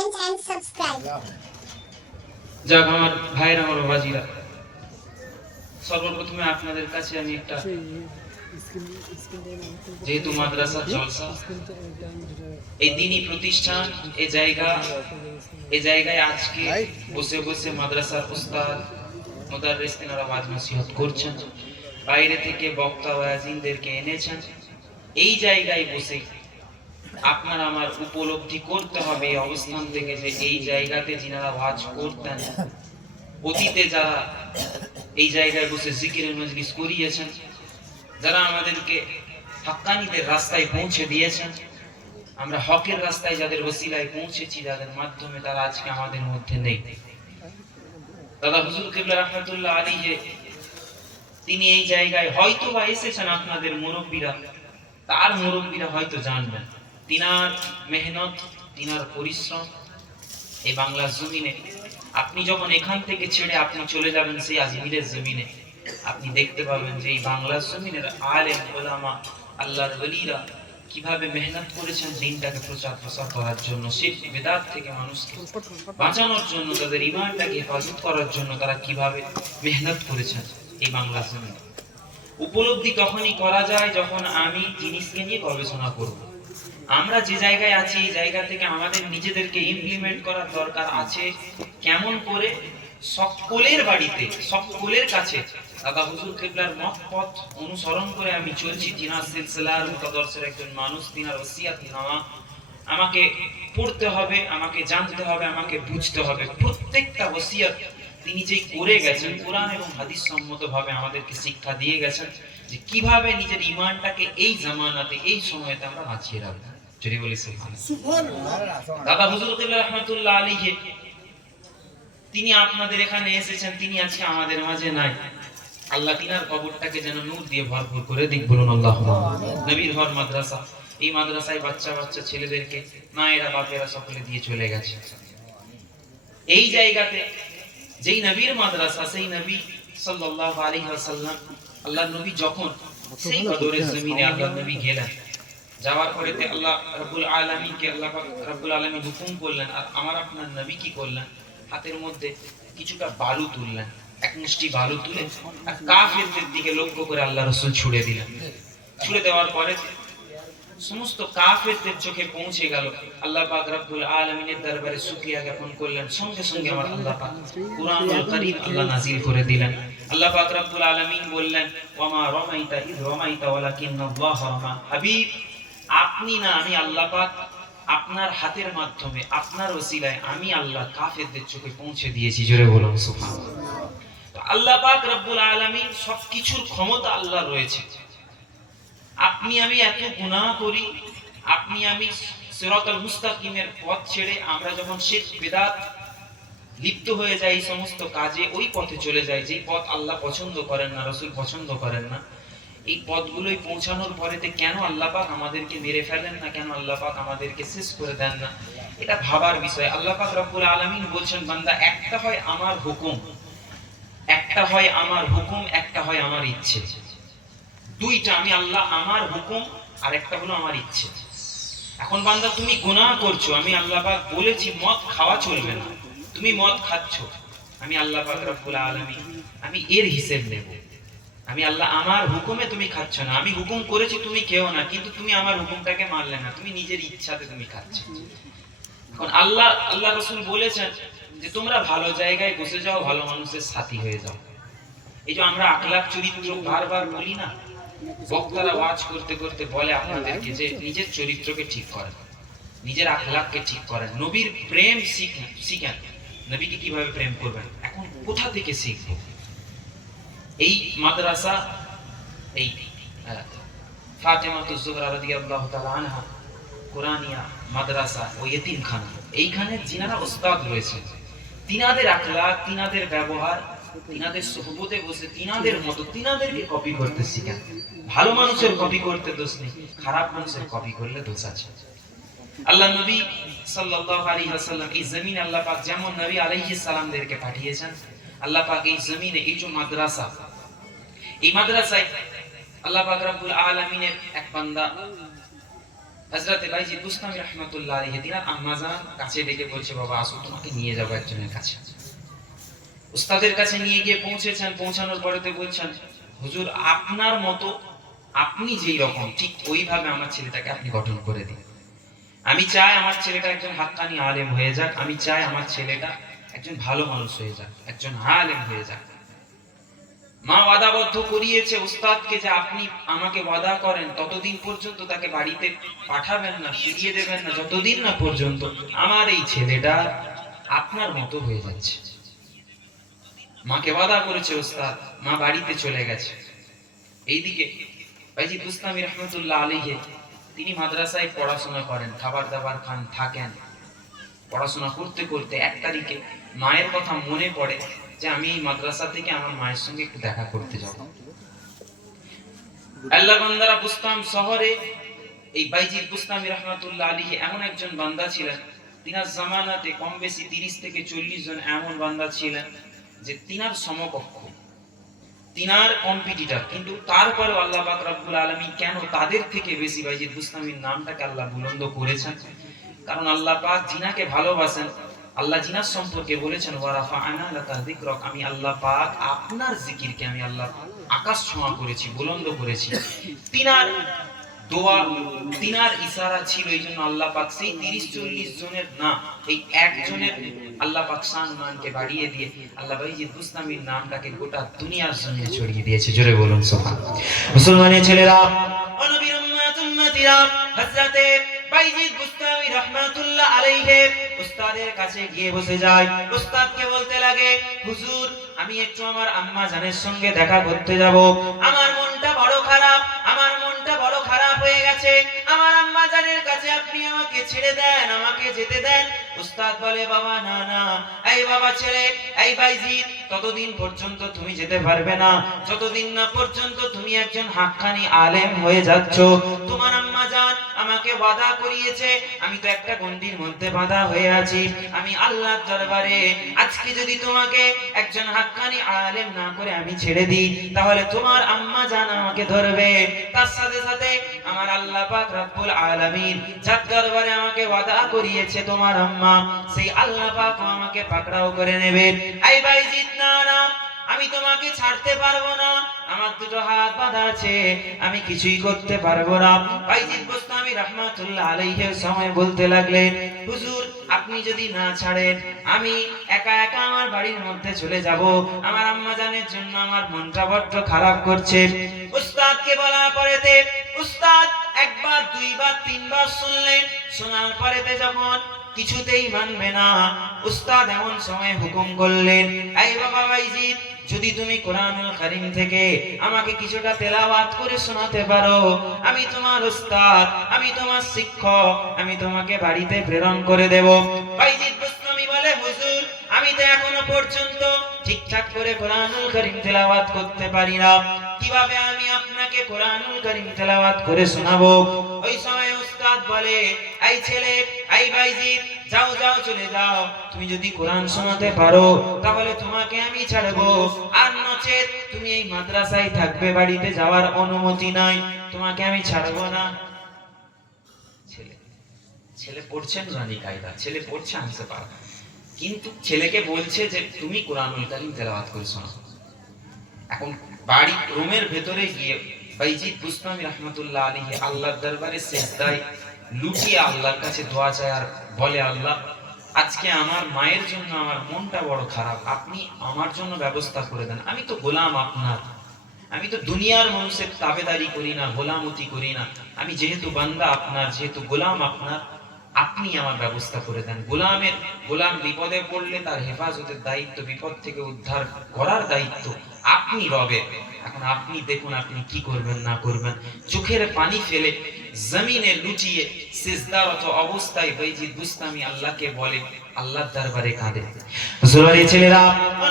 comment and subscribe. যাক আমার ভাইরা আমার বাবাজিরা, সর্বপ্রথমে আপনাদের কাছে আমি একটা, যেহেতু মাদ্রাসা জলসা এই দিনই প্রতিষ্ঠান, এই জায়গায় আজকে বসে বসে মাদ্রাসার উস্তাদ মুদাররিস তিনারা ওয়াজ নসিহত করছেন, বাইরে থেকে বক্তা ওয়াজিনদেরকে এনেছেন। এই জায়গায় বসে আপনার আমার উপলব্ধি করতে হবে এই অবস্থান থেকে যে এই জায়গাতে যিনারা ওয়াজ করতেন, অতীতে যারা এই জায়গায় বসে জিকিরের মজলিস করিয়েছেন, যারা আমাদেরকে হাক্কানীদের রাস্তায় পৌঁছে দিয়েছেন, আমরা হকের রাস্তায় যাদের ওসিলায় পৌঁছেছি, যাদের মাধ্যমে তারা আজকে আমাদের মধ্যে নেই। দাদা হুজুর কিবলা রাহমাতুল্লাহ আলাইহি তিনি এই জায়গায় হয়তো বা এসেছেন, আপনাদের মুরব্বীরা, তার মুরব্বীরা হয়তো জানবেন তিনার মেহনত, তিনার পরিশ্রম এই বাংলার জমিনে। আপনি যখন এখান থেকে ছেড়ে আপনি চলে যাবেন সেই আজমিরের জমিনে, আপনি দেখতে পাবেন যে এই বাংলার জমিনের আলেম ওলামা আল্লাহর ওলিরা কিভাবে মেহনত করেছেন দিনটাকে প্রচার প্রসার করার জন্য, শিরক বিদআত থেকে মানুষকে বাঁচানোর জন্য, তাদের ঈমানটাকে হেফাজত করার জন্য তারা কিভাবে মেহনত করেছেন এই বাংলার জমিনে। উপলব্ধি তখনই করা যায় যখন আমি জিনিসকে নিয়ে গবেষণা করব। আমরা যে জায়গায় আছি এই জায়গা থেকে আমাদের নিজেদেরকে ইমপ্লিমেন্ট করার দরকার আছে। কেমন করে? সকলের বাড়িতে, সকলের কাছে দাদা হুজুর কিবলার মত পথ অনুসরণ করে আমি চলছি। তিনার সিলসিলার মুতাদর্শের একজন মানুষ, তিনার ওসিয়াতনামা আমাকে পড়তে হবে, আমাকে জানতে হবে, আমাকে বুঝতে হবে। প্রত্যেকটা ওসিয়ত তিনি যে করে গেছেন কোরআন এবং হাদিস সম্মতভাবে আমাদেরকে শিক্ষা দিয়ে গেছেন যে কিভাবে নিজের ঈমানটাকে এই জামানাতে, এই সময়তে আমরা বাঁচিয়ে রাখবো। যদি বলি সুবহানাল্লাহ। দাদা হুজুর কিবলা রাহমাতুল্লাহ আলাইহি তিনি আপনাদের এখানে এসেছেন, তিনি আজকে আমাদের মাঝে নাই। আল্লাহ তিনার কবরটাকে যেন নূর দিয়ে ভরপুর করে দিক, বলুন আল্লাহুম্মা। নবীর ঘর মাদ্রাসা, এই মাদ্রাসায় বাচ্চা বাচ্চা ছেলেদেরকে মায়েরা বাপেরা সকলে দিয়ে চলে গেছে। এই জায়গাতে যেই নবীর মাদ্রাসা, সেই নবী সাল্লাল্লাহু আলাইহি ওয়াসাল্লাম, আল্লাহর নবী যখন সেই কদরের জমিনে আল্লাহর নবী গেলেন, যাওয়ার পরে আল্লাহ রাব্বুল আলামিনকে আল্লাহ পাক রাব্বুল আলামিন হুকুম করলেন, আর আমার আপনার নবী কি করলেন? হাতের মধ্যে কিছুটা বালু তুললেন, এক মুষ্টি বালু তুলে আর কাফেরদের দিকে লক্ষ্য করে আল্লাহ রাসূল ছুড়ে দিলেন। ছুড়ে দেওয়ার পরে সমস্ত কাফেরদের চোখে পৌঁছে গেল। আল্লাহ পাক রব্বুল আলামিনের দরবারে শুকরিয়া জ্ঞাপন করলেন। সঙ্গে সঙ্গে আমার আল্লাহ পাক কুরআনুল কারীম আল্লাহ নাযিল করে দিলেন। আল্লাহ পাক রব্বুল আলামিন বললেন, ওয়ামা রামাইতা ইয রামাইতা ওয়ালাকিন্নাল্লাহ রামা। হাবিব, আপনি না, আমি আল্লাহ পাক আপনার হাতের মাধ্যমে, আপনার ওসিলায় আমি আল্লাহ কাফেরদের চোখে পৌঁছে দিয়েছি। জোরে বলুন সুবহানাল্লাহ। তো আল্লাহ পাক রব্বুল আলামিন, সবকিছুর ক্ষমতা আল্লাহ রয়েছে। আপনি আমি এত গুনাহ করি, আপনি আমি সিরাতাল মুস্তাকিমের পথ ছেড়ে আমরা যখন শিরক বিদআত লিপ্ত হয়ে যাই, এই সমস্ত কাজে ওই পথে চলে যাই যে পথ আল্লাহ পছন্দ করেন না, রাসূল পছন্দ করেন না। এই পথগুলোই পৌঁছানোর পরেতে কেন আল্লাহ পাক আমাদেরকে মেরে ফেলেন না, কেন আল্লাহ পাক আমাদেরকে শেষ করে দেন না, এটা ভাবার বিষয়। আল্লাহ পাক রব্বুল আলামিন বলছেন, বান্দা একটা হয় আমার হুকুম, একটা হয় আমার হুকুম, একটা হয় আমার ইচ্ছে। দুইটা, আমি আল্লাহ আমার হুকুম আর একটা হলো আমার ইচ্ছে। এখন বান্দা তুমি গুনাহ করছো, আমি আল্লাহ পাক বলেছি মদ খাওয়া চলবে না, তুমি মদ খাচ্ছো, আমি আল্লাহ পাক রব্বুল আলামিন আমি এর হিসেব নেব। আমি আল্লাহ আমার হুকুমে তুমি খাচ্ছ না, আমি হুকুম করেছি তুমি খেও না, কিন্তু তুমি আমার হুকুমটাকে মানলে না, তুমি নিজের ইচ্ছাতে তুমি খাচ্ছ। এখন আল্লাহ রাসূল বলেছেন যে তোমরা ভালো জায়গায় বসে যাও, ভালো মানুষের সাথী হয়ে যাও। এই যে আমরা আখলাক চরিত্র বারবার বলি না, বক্তারা ওয়াজ করতে করতে বলে আপনাদেরকে যে নিজের চরিত্রকে ঠিক করেন, নিজের আখলাককে ঠিক করেন, নবীর প্রেম শিখেন। নবীকে কিভাবে প্রেম করবেন, এখন কোথা থেকে শিখবো? এই মাদ্রাসা, এই ফাতেমাতুজ জোহরা রাদিয়াল্লাহু তাআলা আনহা কোরআনিয়া মাদ্রাসা ও ইতিমখানা, এইখানে যিনারা উস্তাদ রয়েছেন, তিনাদের আখলাক, তিনাদের ব্যবহার, তিনাদের সুহবতে বসে তিনাদের মতো তিনাদেরকে কপি করতে শিখেন। ভালো মানুষের কপি করতে দোষ নেই, খারাপ মানুষের কপি করলে দোষ আছে। আল্লাহ নবী সাল্লাল্লাহু আলাইহি ওয়াসাল্লাম এই জমিনে আল্লাহ পাক যেমন নবী আলাইহিস সালামদেরকে পাঠিয়েছেন, আল্লাহ পাক এই জমিনে এই যে মাদ্রাসা, এই মাদ্রাসায় আল্লাহ পাক রব্বুল আলামিনের এক বান্দা হযরত বাইজিদ বুস্তামি রাহমাতুল্লাহ আলাইহি তিনার আম্মাজান কাছে ডেকে বলছে, বাবা আসো তোমাকে নিয়ে যাব একজনের কাছে। উস্তাদের কাছে নিয়ে গিয়ে পৌঁছেছেন, পৌঁছানোর পরেতে বলছেন, হুজুর আপনার মতো আপনি যেই রকম ঠিক ওইভাবে আমার ছেলেটাকে আপনি গঠন করে দিন। আমি চাই আমার ছেলেটা একজন হাক্কানি আলেম হয়ে যাক, আমি চাই আমার ছেলেটা একজন ভালো মানুষ হয়ে যাক, একজন আলেম হয়ে যাক। মা ওয়াদাবদ্ধ করিয়েছে উস্তাদকে যে আপনি আমাকে ওয়াদা করেন ততদিন পর্যন্ত তাকে বাড়িতে পাঠাবেন না, ফিরিয়ে দেবেন না, যতদিন না পর্যন্ত আমার এই ছেলেটা আপনার মতো হয়ে যাচ্ছে। মাকে ওয়াদা করেছে উস্তাদ, মা বাড়িতে চলে গেছে। এইদিকে বাইজিদ বুস্তামি রাহমাতুল্লাহ আলাইহি তিনি মাদ্রাসায় পড়াশোনা করেন, খাবার দাবার খান, থাকেন। পড়াশোনা করতে করতে এক তারিখে মায়ের কথা মনে পড়ে যে আমি এই মাদ্রাসা থেকে আমার মায়ের সঙ্গে একটু দেখা করতে যাব। আল্লাহর বান্দারা বুস্তাম শহরে এই বাইজিদ বুস্তামি রাহমাতুল্লাহ আলাইহি এমন একজন বান্দা ছিলেন, তিনার জামানাতে কম বেশি 30 থেকে 40 জন এমন বান্দা ছিলেন যে তিনার সমকক্ষ, তিনার কম্পিটিটর, কিন্তু তারপরে আল্লাহ পাক রব্বুল আলামিন কেন তাদের থেকে বেশি বাইজিদ বুস্তামির নামটাকে আল্লাহ বুলন্দ করেছেন? কারণ আল্লাহ পাক জিনাকে ভালোবাসেন। আল্লাহ জিনার সম্পর্কে বলেছেন, ওয়া রাফা'না লাকা যিকরাক, আমি আল্লাহ পাক আপনার জিকিরকে আমি আল্লাহ আকাশ ছোঁয়া করেছি, বুলন্দ করেছি। তিনার দোয়া, তিনার ইশারা ছিল, এইজন্য আল্লাহ পাক সেই 30-40 জনের না, এই একজনের আল্লাহ পাক সম্মানকে বাড়িয়ে দিয়ে আল্লাহ বাইজিদ বুস্তামির নামটাকে গোটা দুনিয়ার জমিনে ছড়িয়ে দিয়েছে। জোরে বলুন সুবহানাল্লাহ। মুসলমানের ছেলেরা ও নবীর উম্মতিরা, হযরতে বাইজিদ বুস্তামি রাহমাতুল্লাহ আলাইহি উস্তাদের কাছে গিয়ে বসে যায়। উস্তাদকে বলতে লাগে, হুজুর আমি একটু আমার আম্মা জানের সঙ্গে দেখা করতে যাব, আমার মনটা বড় খারাপ, আমার মনটা বড় খারাপ হয়ে গেছে, আমার আম্মা জানের কাছে আপনি আমাকে ছেড়ে দেন, আমাকে যেতে দেন। উস্তাদ বলে, বাবা না না, এই বাবা ছেলে, এই বাইজিদ, ততদিন পর্যন্ত তুমি যেতে পারবে না যতদিন না পর্যন্ত তুমি একজন হাক্কানি আলেম হয়ে যাচ্ছ। তোমার আম্মা জান আমাকে ওয়াদা করিয়েছে, আমি তো একটা গন্ডির মধ্যে বাঁধা হয়ে আছি, আমি আল্লাহর দরবারে আজকে যদি তোমাকে একজন হাক্কানি আলেম না করে আমি ছেড়ে দিই, তাহলে তোমার আম্মা জান আমাকে ধরবে, তার সাথে সাথে আমার আল্লাহ পাক রব্বুল আলামিন যার দরবারে আমাকে ওয়াদা করিয়েছে তোমার আম্মা, সেই আল্লাহ পাক আমাকে পাকড়াও করে নেবে। এই বাইজিদ না না, আমি তোমাকে ছাড়তে পারবো না, আমার দুটো হাত বাঁধা আছে, আমি কিছুই করতে পারবো না। বাইজিদ বুস্তামি রাহমাতুল্লাহ আলাইহি সময় বলতে লাগলেন, হুজুর আপনি যদি না ছাড়েন আমি একা একা আমার বাড়ির মধ্যে চলে যাব, আমার আম্মা জানের জন্য আমার মনটা বড্ড খারাপ করছে। উস্তাদকে বলার পরেতে উস্তাদ একবার দুইবার তিনবার শুনলেন, শোনার পরেতে যখন কিছুতেই মানবে না, উস্তাদ এমন সময় হুকুম করলেন, এই বাবা বাইজিদ, যদি তুমি কোরআনুল কারীম থেকে আমাকে কিছুটা তেলাওয়াত করে শোনাতে পারো, আমি তোমার উস্তাদ, আমি তোমার শিক্ষক, আমি তোমাকে বাড়িতে প্রেরণ করে দেব। বাইজিদ বুস্তামি বলে, হুজুর আমি তো এখনো পর্যন্ত ঠিকঠাক করে কোরআনুল কারীম তেলাওয়াত করতে পারি না, কিভাবে আমি আপনাকে কোরআনুল কারীম তেলাওয়াত করে শোনাবো? ওই সময় উস্তাদ বলে, এই ছেলে, এই বাইজিদ, যাও যাও চলে যাও, তুমি যদি কোরআন শোনাতে পারো তাহলে তোমাকে আমি ছাড়বো, আর নচেত তুমি এই মাদ্রাসায় থাকবে, বাড়িতে যাওয়ার অনুমতি নাই, তোমাকে আমি ছাড়বো না। ছেলে ছেলে পড়ছে নুরানি কায়দা, ছেলে পড়ছে আনতে পারে, কিন্তু ছেলেকে বলছে যে তুমি কোরআনুল কারীম তেলাওয়াত করে শোনাও। এখন বাড়ি রুমের ভেতরে গিয়ে বাইজিদ বুস্তামি রাহমাতুল্লাহ আলাইহি আল্লাহর দরবারে সিজদায় লুটিয়ে আল্লাহর কাছে দোয়া চায় আর বলে, আল্লাহ আজকে আমার মায়ের জন্য আমার মনটা বড় খারাপ, আপনি আমার জন্য ব্যবস্থা করে দেন, আমি তো গোলাম আপনার, আমি তো দুনিয়ার মানুষের তাবেদারি করি না, গোলামতি করি না, আমি যেহেতু বান্দা আপনার, যেহেতু গোলাম আপনার, আপনি আমার ব্যবস্থা করে দেন। গোলাম বিপদে পড়লে তার হেফাজতের দায়িত্ব, বিপদ থেকে উদ্ধার করার দায়িত্ব আপনি রবে। এখন আপনি দেখুন আপনি কি করবেন না করবেন। চোখের পানি ফেলে জমিনে লুটিয়ে সিজদারত অবস্থায় বাইজিদ বুস্তামি আল্লাহকে বলে, আল্লাহর দরবারে কাঁদে। মুসলমানের ছেলেরা,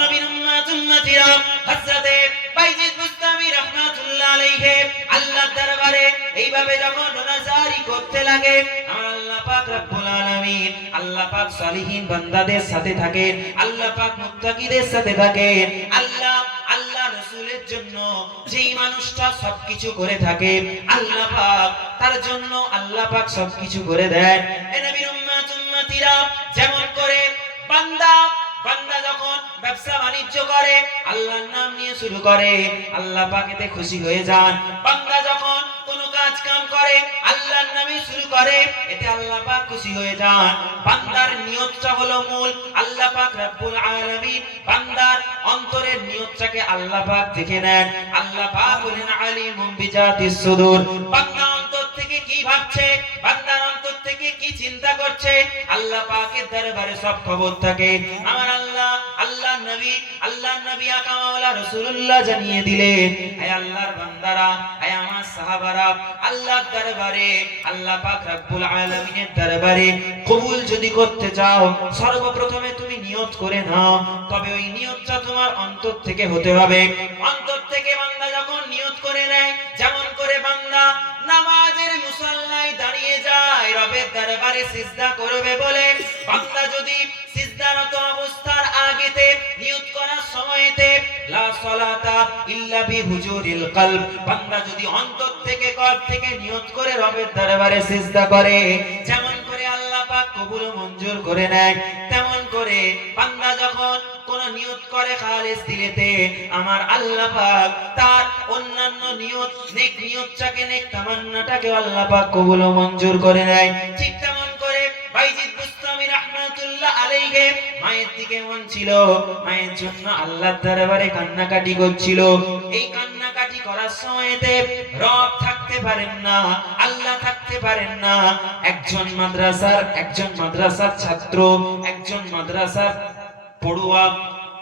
নবীর উম্মতিরা, হযরতে বাইজিদ বুস্তামি রাহমাতুল্লাহ আলাইহি আল্লাহর দরবারে এইভাবে যখন নাজারি করতে লাগে, আল্লাহ পাক রব্বুল আলামিন, আল্লাহ পাক সালিহিন বান্দাদের সাথে থাকেন, আল্লাহ পাক মুত্তাকিদের সাথে থাকেন, আল্লাহ রাসূলের জন্য যেই মানুষটা সবকিছু করে থাকে আল্লাহ পাক তার জন্য আল্লাহ পাক সবকিছু করে দেন। এ নবীর উম্মতিরা যেমন করে বান্দা যখন ব্যবসা বাণিজ্য করে আল্লাহর নাম নিয়ে শুরু করে আল্লাহ পাক এতে খুশি হয়ে যান। বান্দা যখন কোনো কাজ কাম করে আল্লাহর নামে শুরু করে এতে আল্লাহ পাক খুশি হয়ে যান। বান্দার নিয়তটা হলো মূল। আল্লাহ পাক রব্বুল আলামিন বান্দার অন্তরের নিয়তটাকে আল্লাহ পাক দেখে নেন। আল্লাহ পাক বলেন আলিমুম বিজাতিস সুদূর। বান্দা অন্তর থেকে কি ভাবছে, বান্দার অন্তর থেকে কি চিন্তা করছে আল্লাহ পাকের দরবারে সব খবর থাকে। আমার আল্লাহ নবী আকা মাওলা রাসূলুল্লাহ জানিয়ে দিলেন, হে আল্লাহর বান্দারা, হে আমার সাহাবারা, আল্লাহর দরবারে আল্লাহ পাক রব্বুল আলামিনের দরবারে কবুল যদি করতে চাও সর্বপ্রথমে তুমি নিয়ত করে নাও। তবে ওই নিয়তটা তোমার অন্তর থেকে হতে হবে। অন্তর থেকে বান্দা যখন নিয়ত করে নেয়, যেমন করে বান্দা নামাজের মুসল্লায় দাঁড়িয়ে যায় রবের দরবারে সিজদা করবে বলে, বান্দা যদি সিজদারত অবস্থার আগেতে নিয়ত করার সময়তে লা সালাতা ইল্লা বিহুজুরিল কলব, বান্দা যদি অন্তর থেকে কলব থেকে নিয়ত করে রবের দরবারে সিজদা করে, যেমন করে আল্লাহ পাক কবুল ও মঞ্জুর করে নেয়, তেমন করে বান্দা যখন কোন নিয়ত করে খালিস দিলেতে আমার আল্লাহ পাক তার অন্যান্য নিয়ত নেক নিয়তটাকে নেক তামান্নাটাকে আল্লাহ পাক কবুল ও মঞ্জুর করে নেয়। ঠিক তেমন করে বাইজিদ বুস্তামি রাহমাতুল্লাহ আলাইহি মায়ের দিকে মন ছিল, মায়ের জন্য আল্লাহর দরবারে কান্নাকাটি করছিল। এই কান্নাকাটি করার সময়তে রব থাকতে পারেন না, আল্লাহ থাকতে পারেন না। একজন মাদ্রাসার ছাত্র, একজন মাদ্রাসার পড়ুয়া,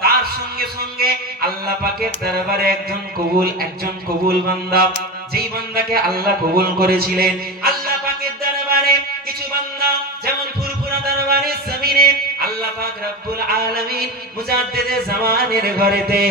তার সঙ্গে সঙ্গে আল্লাহ পাকের দরবারে একজন কবুল বান্দা, যেই বান্দাকে আল্লাহ কবুল করেছিলেন। আল্লাহ পাকের দরবারে কিছু বান্দা যেমন ফুরফুরা দরবারে জমিনে আল্লাহ পাক রব্বুল আলামিন মুজাদ্দিদে জামানের ঘরেতে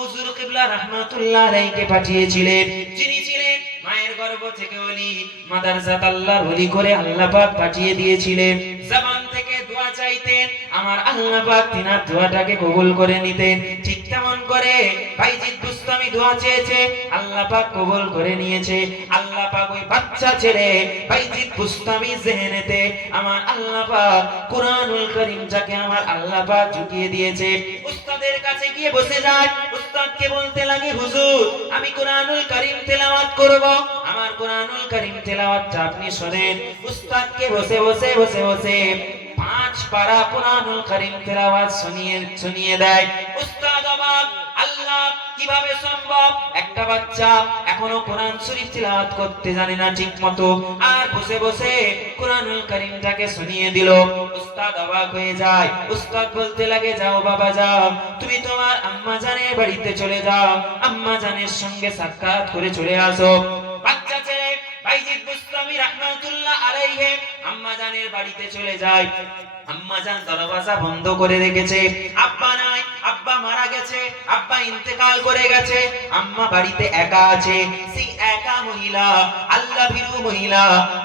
হুজুর কিবলা রাহমাতুল্লাহ আলাইহিকে পাঠিয়েছিলেন, যিনি ছিলেন মায়ের গর্ভ থেকে ওলি, মাদ্রাসাত আল্লাহর ওলি করে আল্লাহ পাক পাঠিয়ে দিয়েছিলেন। জবান থেকে দোয়া চাইতেন, আমার আল্লাহ পাক তিনার দোয়াটাকে কবুল করে নিতেন। ঠিক তেমন করে বাইজিদ বুস্তামি দোয়া চেয়েছে, আল্লাহ পাক কবুল করে নিয়েছে। আল্লাহ পাক ওই বাচ্চা ছেলে বাইজিদ বুস্তামি জেহেনেতে আমার আল্লাহ পাক কুরআনুল কারীমটাকে আমার আল্লাহ পাক ঢুকিয়ে দিয়েছে। উস্তাদের কাছে গিয়ে বসে যায়, উস্তাদকে বলতে লাগে, হুজুর আমি কুরআনুল কারীম তেলাওয়াত করব, আমার কুরআনুল কারীম তেলাওয়াতটা আপনি শুনেন। উস্তাদকে বসে 5 পারা কুরআনুল কারীম তেলাওয়াত শুনিয়ে দেয়। উস্তাদ অবাক, আল্লাহ কিভাবে সম্ভব, একটা বাচ্চা এখনো কোরআন শরীফ তেলাওয়াত করতে জানে না ঠিকমতো, আর বসে কুরআনুল কারীমটাকে শুনিয়ে দিল। উস্তাদ অবাক হয়ে যায়। উস্তাদ বলতে লাগে, যাও বাবা যাও, তুমি তোমার আম্মা জানের বাড়িতে চলে যাও, আম্মা জানের সঙ্গে সাক্ষাৎ করে চলে আসো। বাচ্চা ছেলে বাইজিদ বুস্তামি রাহমাতুল্লাহ আলাইহি আম্মা জানের বাড়িতে চলে যায়। আম্মা জান দরওয়াজা বন্ধ করে রেখেছে, আব্বা নাই, আব্বা মারা গেছে, আব্বা ইন্তেকাল করে গেছে, আম্মা বাড়িতে একা আছে। সেই একা মহিলা, আল্লাহ ভীরু মহিলা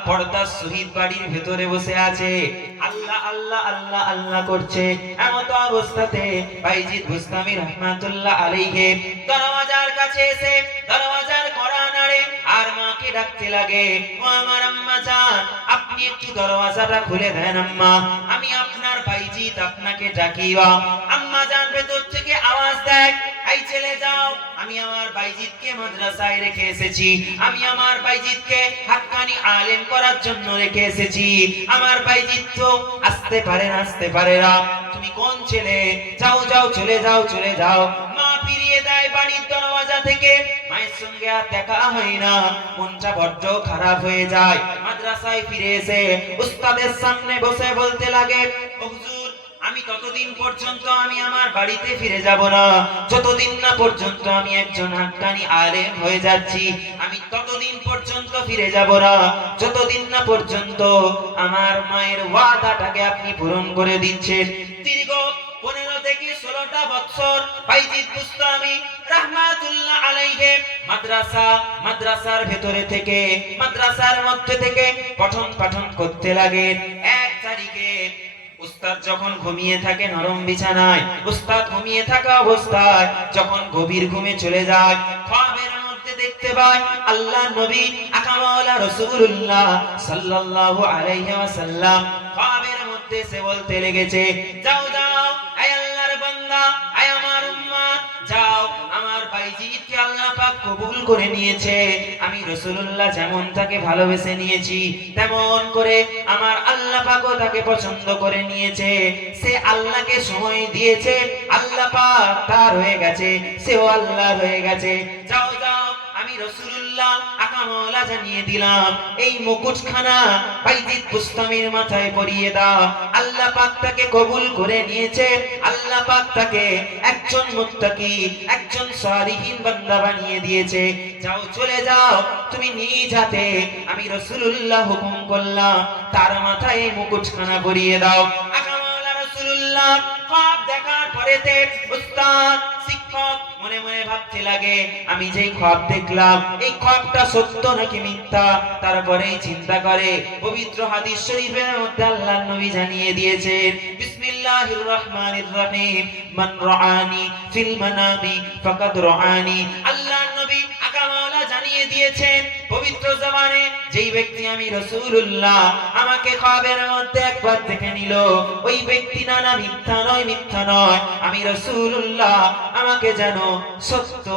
পর্দার শহীদ বাড়ির ভেতরে বসে আছে, আল্লাহ আল্লাহ আল্লাহ আল্লাহ করছে। এমত অবস্থাতে বাইজিদ বুস্তামি রাহমাতুল্লাহ আলাইহি দরওয়াজার কাছে এসে দরওয়াজার কড়া নাড়ে আর মাকে ডাকতে লাগে, ও আমার আম্মা জান, আপনি একটু দরওয়াজাটা খুলে দেন আম্মা, আমি আপনার বাইজিদ আপনাকে ডাকিবা। আম্মা জান ভেতর থেকে আওয়াজ দেয়, এই ছেলে যাও, আমি আমার বাইজিদকে মাদ্রাসায় রেখে এসেছি, আমি আমার বাইজিদকে হাক্কানি আলেম করার জন্য রেখে এসেছি, আমার বাইজিদ তো আসতে পারে না, তুমি কোন ছেলে, যাও চলে যাও। মা ফিরিয়ে দেয় বাড়ির দরওয়াজা থেকে, মায়ের সঙ্গে আর দেখা হয় না, মনটা বড্ড খারাপ হয়ে যায়। মাদ্রাসায় ফিরে এসে উস্তাদের সামনে বসে বলতে লাগে, ও হুজুর, আমি ততদিন পর্যন্ত আমি আমার বাড়িতে ফিরে যাব না যতদিন না পর্যন্ত আমি একজন হাক্কানি আলেম হয়ে যাচ্ছি, আমি ততদিন পর্যন্ত ফিরে যাব না যতদিন না পর্যন্ত আমার মায়ের ওয়াদাটাকে আপনি পূরণ করে দিচ্ছেন। দীর্ঘ 15 থেকে 16টা বছর বাইজিদ বুস্তামি রাহমাতুল্লাহ আলাইহি মাদ্রাসার ভেতরে থেকে, মাদ্রাসার মধ্যে থেকে পঠন পাঠন করতে লাগেন। এক তারিখে উস্তাদ যখন ঘুমিয়ে থাকে নরম বিছানায়, উস্তাদ ঘুমিয়ে থাকা অবস্থায় যখন গভীর ঘুমে চলে যায়, খ্বাবের মধ্যে দেখতে পায় আল্লাহ নবী আকা মাওলা রাসূলুল্লাহ সাল্লাল্লাহু আলাইহি ওয়াসাল্লাম খ্বাবের মধ্যে সে বলতে লেগেছে, যাও যাও হে আল্লাহর বান্দা, হে আমার উম্মত, যাও আমার বাইজিদকে আল্লাহ পাক কবুল করে নিয়েছে। আমি রাসূলুল্লাহ যেমন তাকে ভালোবেসে নিয়েছি তেমন করে আমার আল্লাহ পাকও তাকে পছন্দ করে নিয়েছে। সে আল্লাহকে সময় দিয়েছে, আল্লাহ পাক তার হয়ে গেছে, সেও আল্লাহর হয়ে গেছে। যাও যাও আমি রাসূলুল্লাহ আকা মাওলা জানিয়ে দিলাম, এই মুকুটখানা বাইজিদ বুস্তামির মাথায় পরিয়ে দাও। আল্লাহ পাক তাকে কবুল করে নিয়েছে, আল্লাহ পাক তাকে একজন মুত্তাকি, একজন সালিহিন বান্দা বানিয়ে দিয়েছে। যাও চলে যাও, তুমি নিজ হাতে, আমি রাসূলুল্লাহ হুকুম করলাম, তার মাথায় এই মুকুটখানা পরিয়ে দাও। আকা মাওলা রাসূলুল্লাহ খ্বাব দেখার পরেতে উস্তাদ শিক্ষক মনে মনে ভাবতে লাগে, আমি যেই খ্বাব দেখলাম এই খ্বাবটা সত্য নাকি মিথ্যা। তারপরেই চিন্তা করে, পবিত্র হাদিস শরীফের মধ্যে আল্লাহর নবী জানিয়ে দিয়েছেন, বিসমিল্লাহির রহমানির রহিম, মান রাআনি ফিল মানামি ফাকাদ রাআনি। আল্লাহর নবী আকা মাওলা জানিয়ে দিয়েছেন পবিত্র জবানে, যেই ব্যক্তি আমি রাসূলুল্লাহ আমাকে খ্বাবের মধ্যে একবার দেখে নিল, ওই ব্যক্তি না না মিথ্যা নয়, মিথ্যা নয়, আমি রাসূলুল্লাহ আমাকে যেন সত্য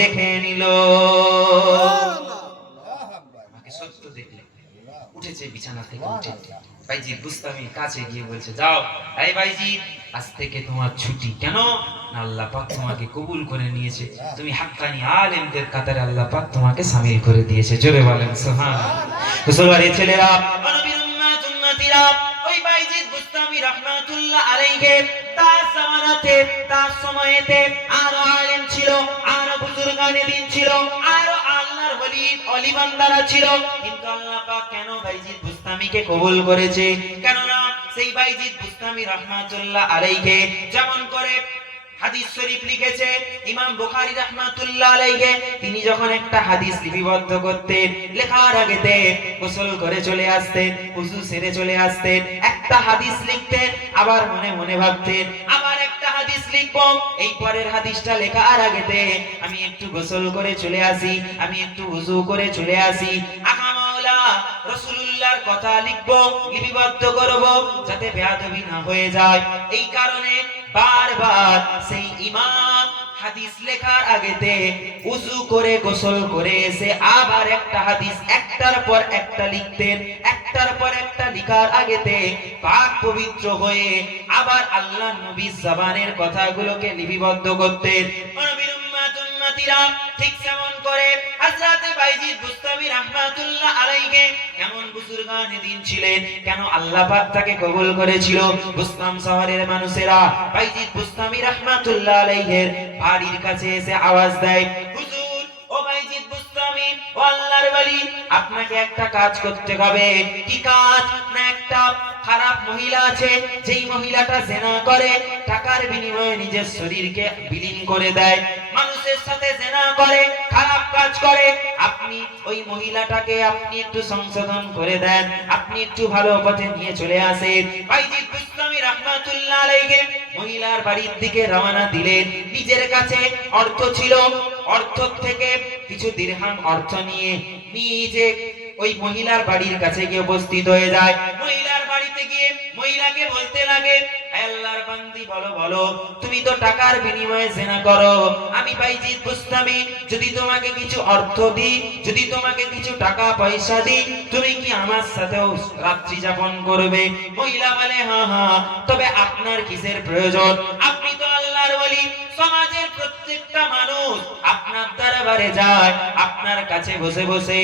দেখে নিল। আমাকে সত্য দেখলে উঠেছে বিছানা থেকে, উঠে বাইজিদ বুস্তামির কাছে গিয়ে বলছে, যাও এই বাইজিদ, আজ থেকে তোমার ছুটি। কেন? আল্লাহ পাক তোমাকে কবুল করে নিয়েছে, তুমি হাক্কানি আলেমদের কাতারে আল্লাহ পাক তোমাকে শামিল করে দিয়েছে। জোরে বলেন সুবহানাল্লাহ। মুসলমানের ছেলেরা, নবীর উম্মত উম্মতিরা, ওই বাইজিদ বুস্তামি রাহমাতুল্লাহ আলাইহি তার জামানাতে, তার সময়েতে আরো আলেম ছিল, আরো বুজুর্গানে দ্বীন ছিল, আরো আল্লাহর ওলি বান্দারা ছিল, কিন্তু আল্লাহ পাক কেন বাইজিদ বুস্তামিকে কবুল করেছে? কেননা সেই বাইজিদ বুস্তামি রাহমাতুল্লাহ আলাইহি যেমন করে হাদিস শরীফ লিখেছে ইমাম বুখারী রাহমাতুল্লাহ আলাইহি, তিনি যখন একটা হাদিস লিপিবদ্ধ করতেন, লেখার আগেতে গোসল করে চলে আসতেন, ওযু সেরে চলে আসতেন, একটা হাদিস লিখতেন, আবার মনে মনে ভাবতেন আবার একটা হাদিস লিখবো, এই পরের হাদিসটা লেখার আগেতে আমি একটু গোসল করে চলে আসি, আমি একটু ওযু করে চলে আসি, আকা মাওলা রাসূলুল্লাহর কথা লিখবো, লিপিবদ্ধ করব, যাতে বেয়াদবি না হয়ে যায়। এই কারণে বারবার সেই ইমাম হাদিস লেখার আগেতে ওযু করে গোসল করে এসে আবার একটা হাদিস একটার পর একটা লিখতেন, একটার পর একটা লিখার আগেতে পাক পবিত্র হয়ে আবার আল্লাহর নবীর জবানের কথাগুলোকে লিপিবদ্ধ করতেন। নবীর উম্মত উম্মতিরা ঠিক যেমন করে হযরত বাইজিদ বুস্তামি রাহমাতুল্লাহ আলাইহি কেমন বুজুর্গানে দ্বীন ছিলেন, কেন আল্লাহ পাক তাকে কবুল করেছিল। বুস্তাম শহরের মানুষেরা বাইজিদ বুস্তামি রাহমাতুল্লাহ আলাইহির বাড়ির কাছে এসে আওয়াজ দেয়, হুজুর ও বাইজিদ বুস্তামি ও আল্লাহর ওলি, আপনাকে একটা কাজ করতে হবে। কি কাজ? না একটা খারাপ মহিলা আছে, যেই মহিলাটা জিনা করে, টাকার বিনিময়ে নিজের শরীরকে বিলীন করে দেয়, মানুষের সাথে জিনা করে, খারাপ কাজ করে, আপনি ওই মহিলাটাকে আপনি একটু সংশোধন করে দেন, আপনি একটু ভালো পথে নিয়ে চলে আসেন। বাইজিদ বুস্তামি রাহমাতুল্লাহ আলাইহি মহিলার বাড়ির দিকে রওনা দিলেন। নিজের কাছে অর্থ ছিল, অর্থ থেকে কিছু দিরহাম অর্থ নিয়ে নিজে ওই মহিলার বাড়ির কাছে গিয়ে উপস্থিত হয়ে যায়। মহিলার বাড়িতে গিয়ে মহিলাকে বলতে লাগে, হে আল্লাহর বান্দি, বলো বলো, তুমি তো টাকার বিনিময়ে জিনা করো, আমি বাইজিদ বুস্তামি যদি তোমাকে কিছু অর্থ দিই, যদি তোমাকে কিছু টাকা পয়সা দিই, তুমি কি আমার সাথেও রাত্রি যাপন করবে? মহিলা বলে, হ্যাঁ হ্যাঁ, তবে আপনার কিসের প্রয়োজন? আপনি তো আল্লাহর ওলি, সমাজের প্রত্যেকটা মানুষ আপনার দরবারে যায়, আপনার কাছে বসে বসে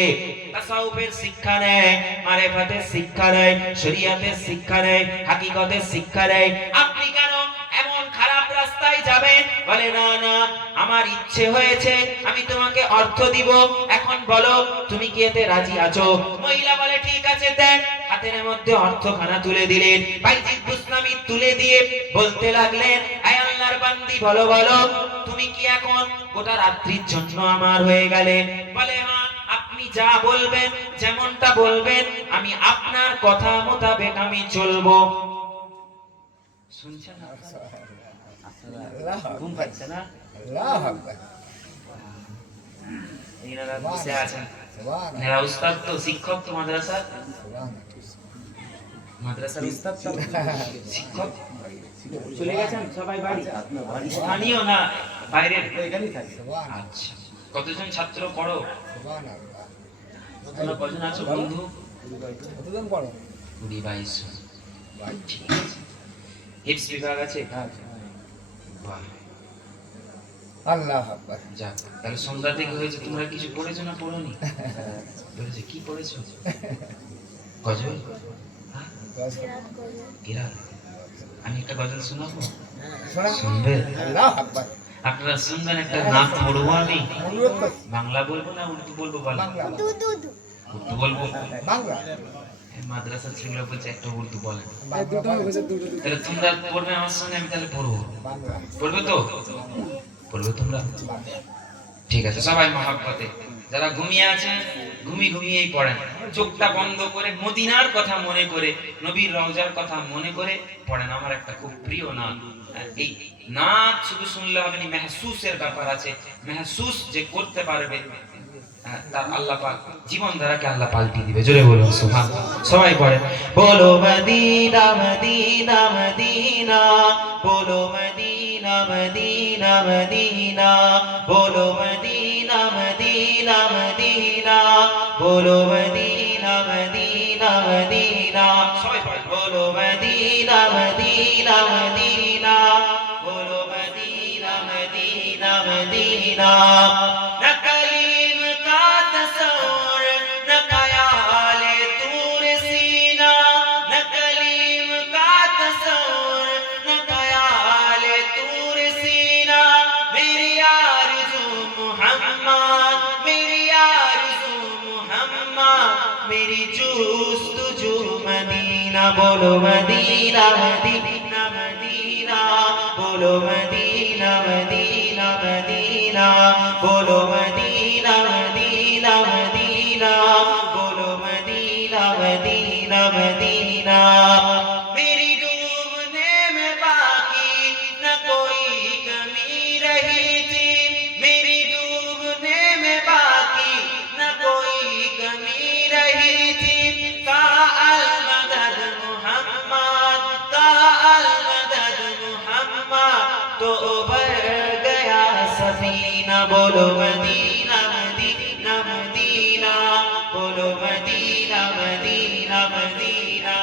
তাসাউফের শিক্ষা নেয়, মারিফাতের শিক্ষা নেয়, শরীয়তের শিক্ষা নেয়, হাকিকতের শিক্ষা নেয়, আপনি কেন এমন খারাপ রাস্তায় যাবেন? বলে, না না, আমার ইচ্ছে হয়েছে আমি তোমাকে অর্থ দিব, এখন বলো তুমি কি এতে রাজি আছো? মহিলা বলে, ঠিক আছে দেন। হাতের মধ্যে অর্থখানা তুলে দিলেন। বাইজিদ বুস্তামি তুলে দিয়ে বলতে লাগলেন, হে আল্লাহর বান্দি, বলো বলো, তুমি কি এখন গোটা রাত্রির জন্য আমার হয়ে গেলে? বলে, হ্যাঁ, আপনি যা বলবেন, যেমনটা বলবেন, আমি আপনার কথা মোতাবেক আমি চলবো। শুনছেন আপনারা ঘুম পাচ্ছে না? এনারা বসে আছেন, এনারা উস্তাদ তো, শিক্ষক তো মাদ্রাসার, মাদ্রাসার উস্তাদ তো, শিক্ষক চলে গেছেন সবাই বাড়ি, স্থানীয় না বাইরের? আচ্ছা, কতজন ছাত্র পড়ো? তোমরা কজন আছো বন্ধু? 20-22 জন। ঠিক আছে। হিপস বিভাগ আছে? বাহ, আল্লাহ আকবার। যাক, তাহলে সন্ধ্যা থেকে হয়েছে, তোমরা কিছু পড়েছো না পড়োনি? বলেছে কি পড়েছো? গজল? হ্যাঁ? কিরাত? আমি একটা গজল শোনাবো, শুনবে? আল্লাহ আকবার। আপনারা শুনবেন, একটা নাম পড়বো আমি, বাংলা বলবো না উর্দু বলবো? বলো। উর্দু বলবো? বাংলা। মাদ্রাসা ছেলেরা বলছে একটা উর্দু বলে, বাংলা। তাহলে তোমরা পড়বে আমার সঙ্গে, আমি তাহলে পড়বো। বাংলা। পড়বে তো? পড়বে তোমরা? ঠিক আছে, সবাই মহাব্বতে, যারা ঘুমিয়ে আছেন ঘুমিয়েই পড়েন, চোখটা বন্ধ করে মদিনার কথা মনে করে, নবীর রওজার কথা মনে করে পড়েন। আমার একটা খুব প্রিয় নাম, এই নাচ শুধু শুনলে হবে না, মেহসুসের ব্যাপার আছে, মেহসুস যে করতে পারবে তার আল্লাহ পাক জীবন ধারাকে আল্লাহ পাল্টিয়ে দিবে। জোরে বলুন সুবহানাল্লাহ। সবাই পড়ে, বলো মদিনা মদিনা মদিনা, বলো মদিনা মদিনা মদিনা, বলো মদিনা মদিনা মদিনা, বলো মদিনা মদিনা মদিনা। সবাই পড়ে, বলো মদিনা মদিনা মদিনা, বলো মদিনা মদিনা মদিনা। मेरी जुस्तजू मदीना, बोलो मदीना मदीना मदीना, बोलो मदीना मदीना मदीना, बोलो मदीना मदीना मदीना, बोलो मदीना मदीना मदीना। मेरी डूबने में बाकी न कोई कमी रही थी, मेरी डूबने में बाकी न कोई कमी रही थी। का अल मदद मुहम्मद, का अल मदद मुहम्मद, तो उबर गया सफीना। बोलो मदीना मदीना मदीना, बोलो मदीना मदीना मदीना,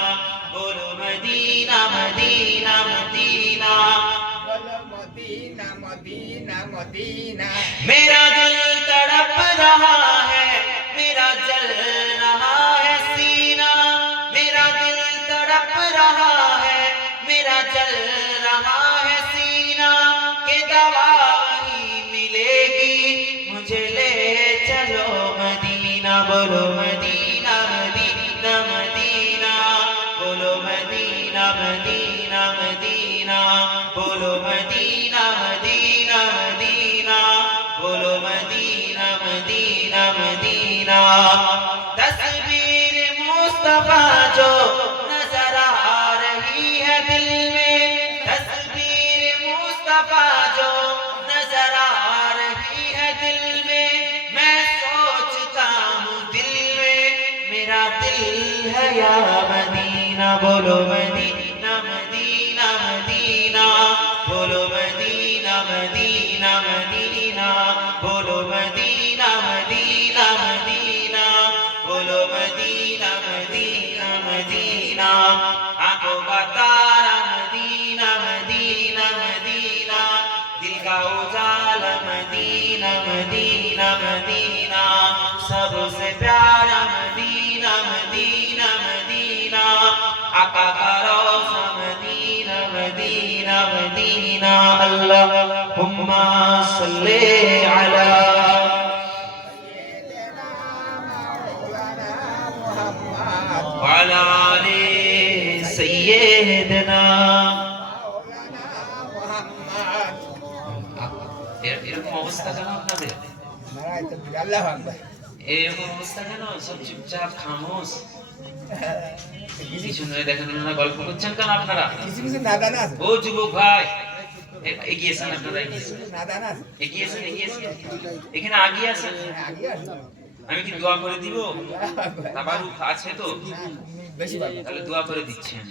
बोलो मदीना मदीना मदीना, बोलो मदीना मदीना मदीना। मेरा दिल तड़प रहा है, मेरा जल रहा है सीना, मेरा दिल तड़प रहा है, मेरा जल रहा है सीना। के दवा वहीं मिलेगी, मुझे ले चलो मदीना। बोलो मदीना मदीना मदीना, बोलो मदीना मदीना मदीना, बोलो मदीना मदीना मदीना, बोलो मदीना मदीना मदीना। तस्वीर मुस्तफा जो नजर आ रही है दिल में, तस्वीर मुस्तफा जो नजर आ रही है दिल में, मैं सोचता हूँ दिल में मेरा दिल है या मदीना। बोलो मदीना मदीना मदीना, बोलो मदीना मदीना मदीना, बोलो मदीना मदीना मदीना, बोलो मदीना मदीना मदीना। आंखों का तारा मदीना मदीना मदीना, दिल का उजाला मदीना मदीना मदीना, सबसे प्यारा मदीना मदीना मदीना। आका का रोज़ा मदीना मदीना मदीना। अल्लाहुम्मा सल्ली अला वाला आले सय्यदना। এরকম অবস্থা কেন আপনাদের? আল্লাহ আকবার। এরকম অবস্থা কেন? সব চুপচাপ খামোশ, কিছু কি সুন্দর দেখেন ওনারা গল্প করছেন কেন আপনারা? কিছু কিছু নাদান আছে, ও যুবক ভাই, এগিয়েছেন আপনারা, এগিয়েছেন নাদান আছে, এগিয়েছেন এগিয়েছেন, এখানে আগিয়ে আছেন। আগে আছে। আমি কি দোয়া করে দিব? আল্লাহ আবার আছে তো, বেশি ভালো, তাহলে দোয়া করে দিচ্ছেন।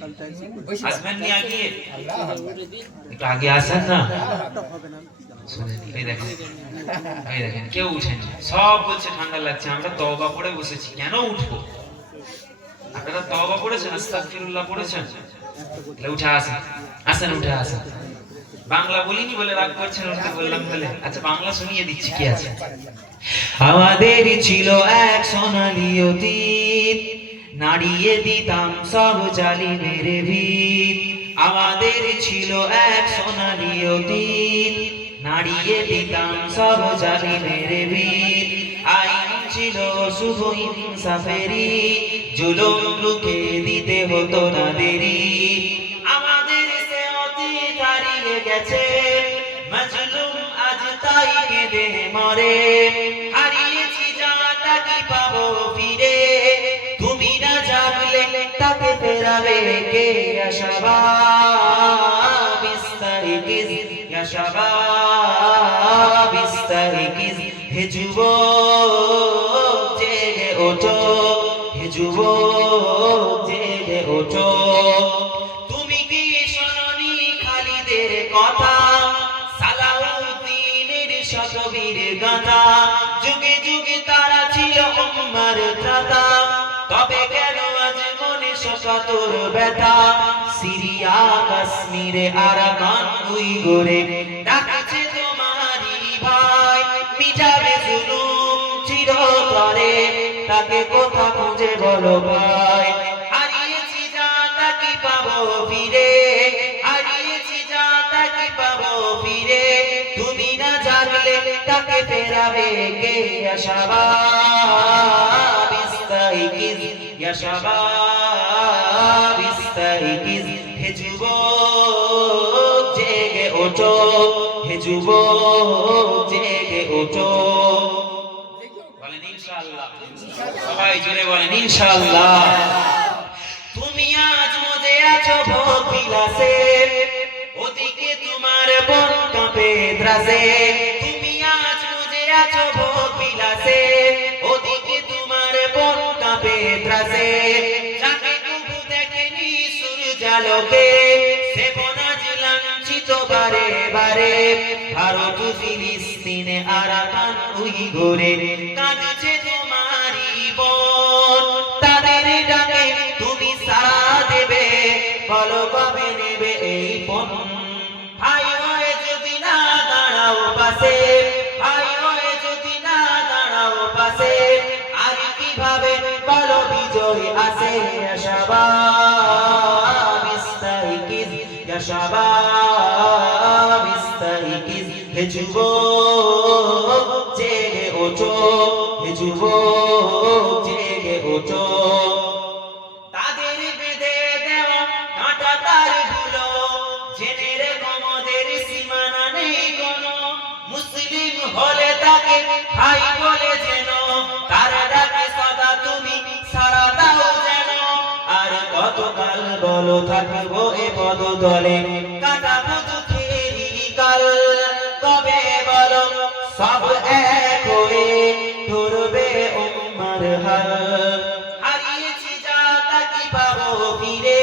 বেশি ভালো। আসবেন নি আগিয়ে? আল্লাহ আকবার, একটু আগে আসেন না। আল্লাহ আকবার। শুনেন, এই দেখেন, এই দেখেন, কেউ উঠেনি, সব বলছে ঠান্ডা লাগছে। আমরা তওবা পড়ে বসেছি, কেন উঠবো? আপনারা তওবা পড়েছেন, আস্তাগফিরুল্লাহ পড়েছেন? তাহলে উঠে আসেন, আসেন, উঠে আসেন। বাংলা বলিনি বলে রাগ করছেন, উঠতে বললাম বলে। আচ্ছা, বাংলা শুনিয়ে দিচ্ছি, কি আছে। আমাদের ছিল এক সোনালী অতীত, নাড়িয়ে দিতাম সব জালিমের ভিত। আমাদের ছিল এক সোনালী অতীত, নাড়িয়ে দিতাম সব জালিমের ভিত। আইন ছিল শুভ ইনসাফেরই, জুলুম রুখে দিতে হতো না দেরি। আমাদের সে অতীত হারিয়ে গেছে, মাজলুম আজ তাই কেঁদে মরে। হারিয়েছি যা তা কি পাবো ফিরে, তুমি না জাগলে তাকে ফেরাবে কে? ইয়া শাবাব ইস্তাইকিজ, ইয়া শাবাব ইস্তাইকিজ। হে যুবক জেগে ওঠো, হে যুবক জেগে ওঠো। তুমি কি শোনোনি খালিদের কথা, সালাউদ্দিনের শতবীর গাথা? যুগে যুগে তারা ছিল উম্মার ত্রাতা, তবে কেন আজ মনে শোকাতুর ব্যথা? সিরিয়া কাশ্মীরে আরাকান উইগুরে ডাকছে তোমারই ভাই, মিটাবে জুলুম চিরতরে, তাকে কোথা খুঁজে বলো ভাই? হারিয়েছি যা তা কি পাবো ফিরে, হারিয়েছি যা তা কি পাবো ফিরে, তুমি না জাগলে তাকে ফেরাবে কে? ইয়া শাবাব ইস্তাইকিজ, ইয়া শাবাব ইস্তাইকিজ। হে যুবক জেগে ওঠো, হে যুবক জেগে ওঠো। বলেন ইনশাআল্লাহ, সবাই জোরে বলেন ইনশাআল্লাহ। তুমি আজ মজে আছো ভোগ বিলাসে, ওদিকে তোমার বন কাঁপে ত্রাসে। তুমি আজ মজে আছো ভোগ বিলাসে, ওদিকে তোমার বন কাঁপে ত্রাসে। যাকে কবু দেখেনি সূর্যালোকে, সে বনাজ লাঞ্ছিত বারে বারে। ভারত ফিলিস্তিনে আরাকান উইগুরে কাঁদছে তোমারই বোন, তাদের ডাকে তুমি সাড়া দেবে, বলো কবে নেবে এই পণ? ভাই হয়ে যদি না দাঁড়াও পাশে, ভাই হয়ে যদি না দাঁড়াও পাশে, আর কিভাবে বলো বিজয় আসে? ইয়া শাবাব ইস্তাইকিজ, ইয়া শাবাব ইস্তাইকিজ। হে যুবক জেগে ওঠো, হে যুবক জেগে ওঠো। তাদের বেঁধে দেওয়া কাঁটা তারগুলো জেনে রেখো, মোদের সীমানা নেই কোনো। মুসলিম হলে তাকে ভাই বলে যেন, তার ডাকে সদা তুমি সাড়া দাও যেন। আর কতকাল বলো থাকবো এ পদতলে, কাটাবো দুঃখেরই কাল। তবে বলো সব এক হয়ে ধরবে উম্মার হাল। হারিয়েছি যা তা কি পাবো ফিরে,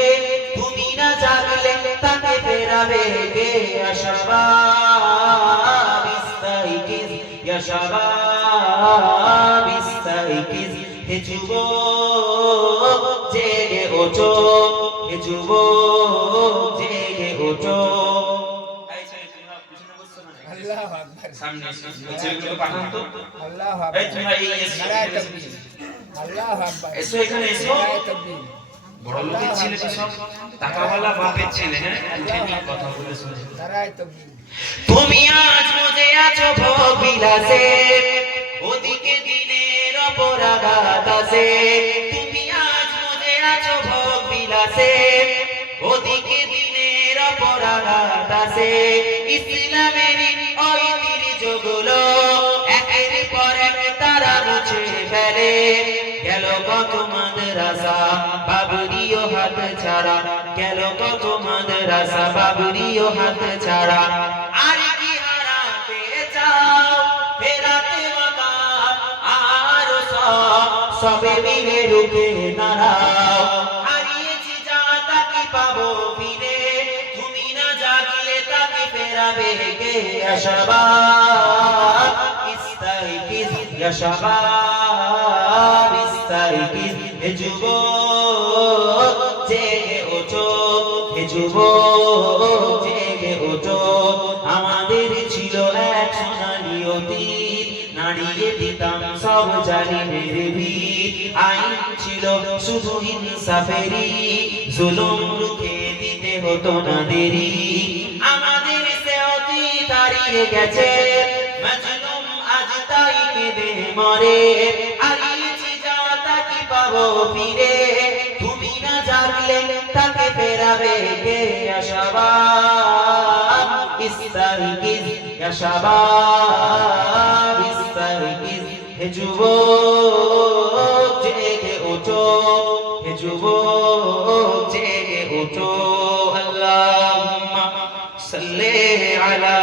তুমি না জাগলে তাকে ফেরাবে কে? ইয়া শাবাব ইস্তাইকিজ, ইয়া শাবাব ইস্তাইকিজ। হে যুবক জেগে ওঠো, হে যুবক জেগে ওঠো। আল্লাহ আকবার, সামনে এসো, ছেলেগুলো পাঠান তো। আল্লাহ এই আকবার, তোমরা এই এসো, নারায়ে তাকবীর, আল্লাহ আকবার, এসো এখানে এসো। নারায়ে তাকবীর। বড় লোকের ছেলে তো সব টাকাওয়ালা বাপের ছেলে, হ্যাঁ উঠেনি কথা বলে শুনে। নারায়ে তাকবীর। তুমি আজ মজে আছো ভোগ বিলাসে, ওদিকে দিনের অপরাঘাত আছে। তুমি আজ মজে আছো ভোগ বিলাসে, ওদিকে দিনের অপরাঘাত আছে। ইসলামের ঐতিহ্যগুলো একের পর এক তারা মুছে ফেলে, গেল কত মাদ্রাসা মাদ্রাসা বাবরিও হাত ছাড়া গেল কত মাদ্রাসা বাবরিও হাত ছাড়া আর কি হারাতে চাও ফেরাতে মাকাম আর সবে মিলে রুখে দাঁড়াও হারিয়েছি যা তাকে পাবো ফিরে তুমি না জাগলে তাকে ফেরাবে কে শাবাব ইস্তাইকিজ ইয়া শাবাব ইস্তাইকিজ হে যুবক জেগে ওঠো হে যুবক জেগে ওঠো আমাদের ছিল এক সোনালী অতীত নাড়িয়ে দিতাম সব জালিমের ভিত আইন ছিল শুধু ইনসাফেরই জুলুম রুখে দিতে হতো না দেরি আমাদের সে অতীত হারিয়ে গেছে মাজলুম আজ তাই কেঁদে মরে হারিয়েছি যা তাকে পাবো ফিরে তুমি না জাগলে তাকে ফেরাবে কে ইয়া শাবাব ইস্তাইকিজ ইয়া শাবাব ইস্তাইকিজ হে যুবক জেগে ওঠো হে যুবক জেগে ওঠো আল্লাহুম্মা সাল্লি আলা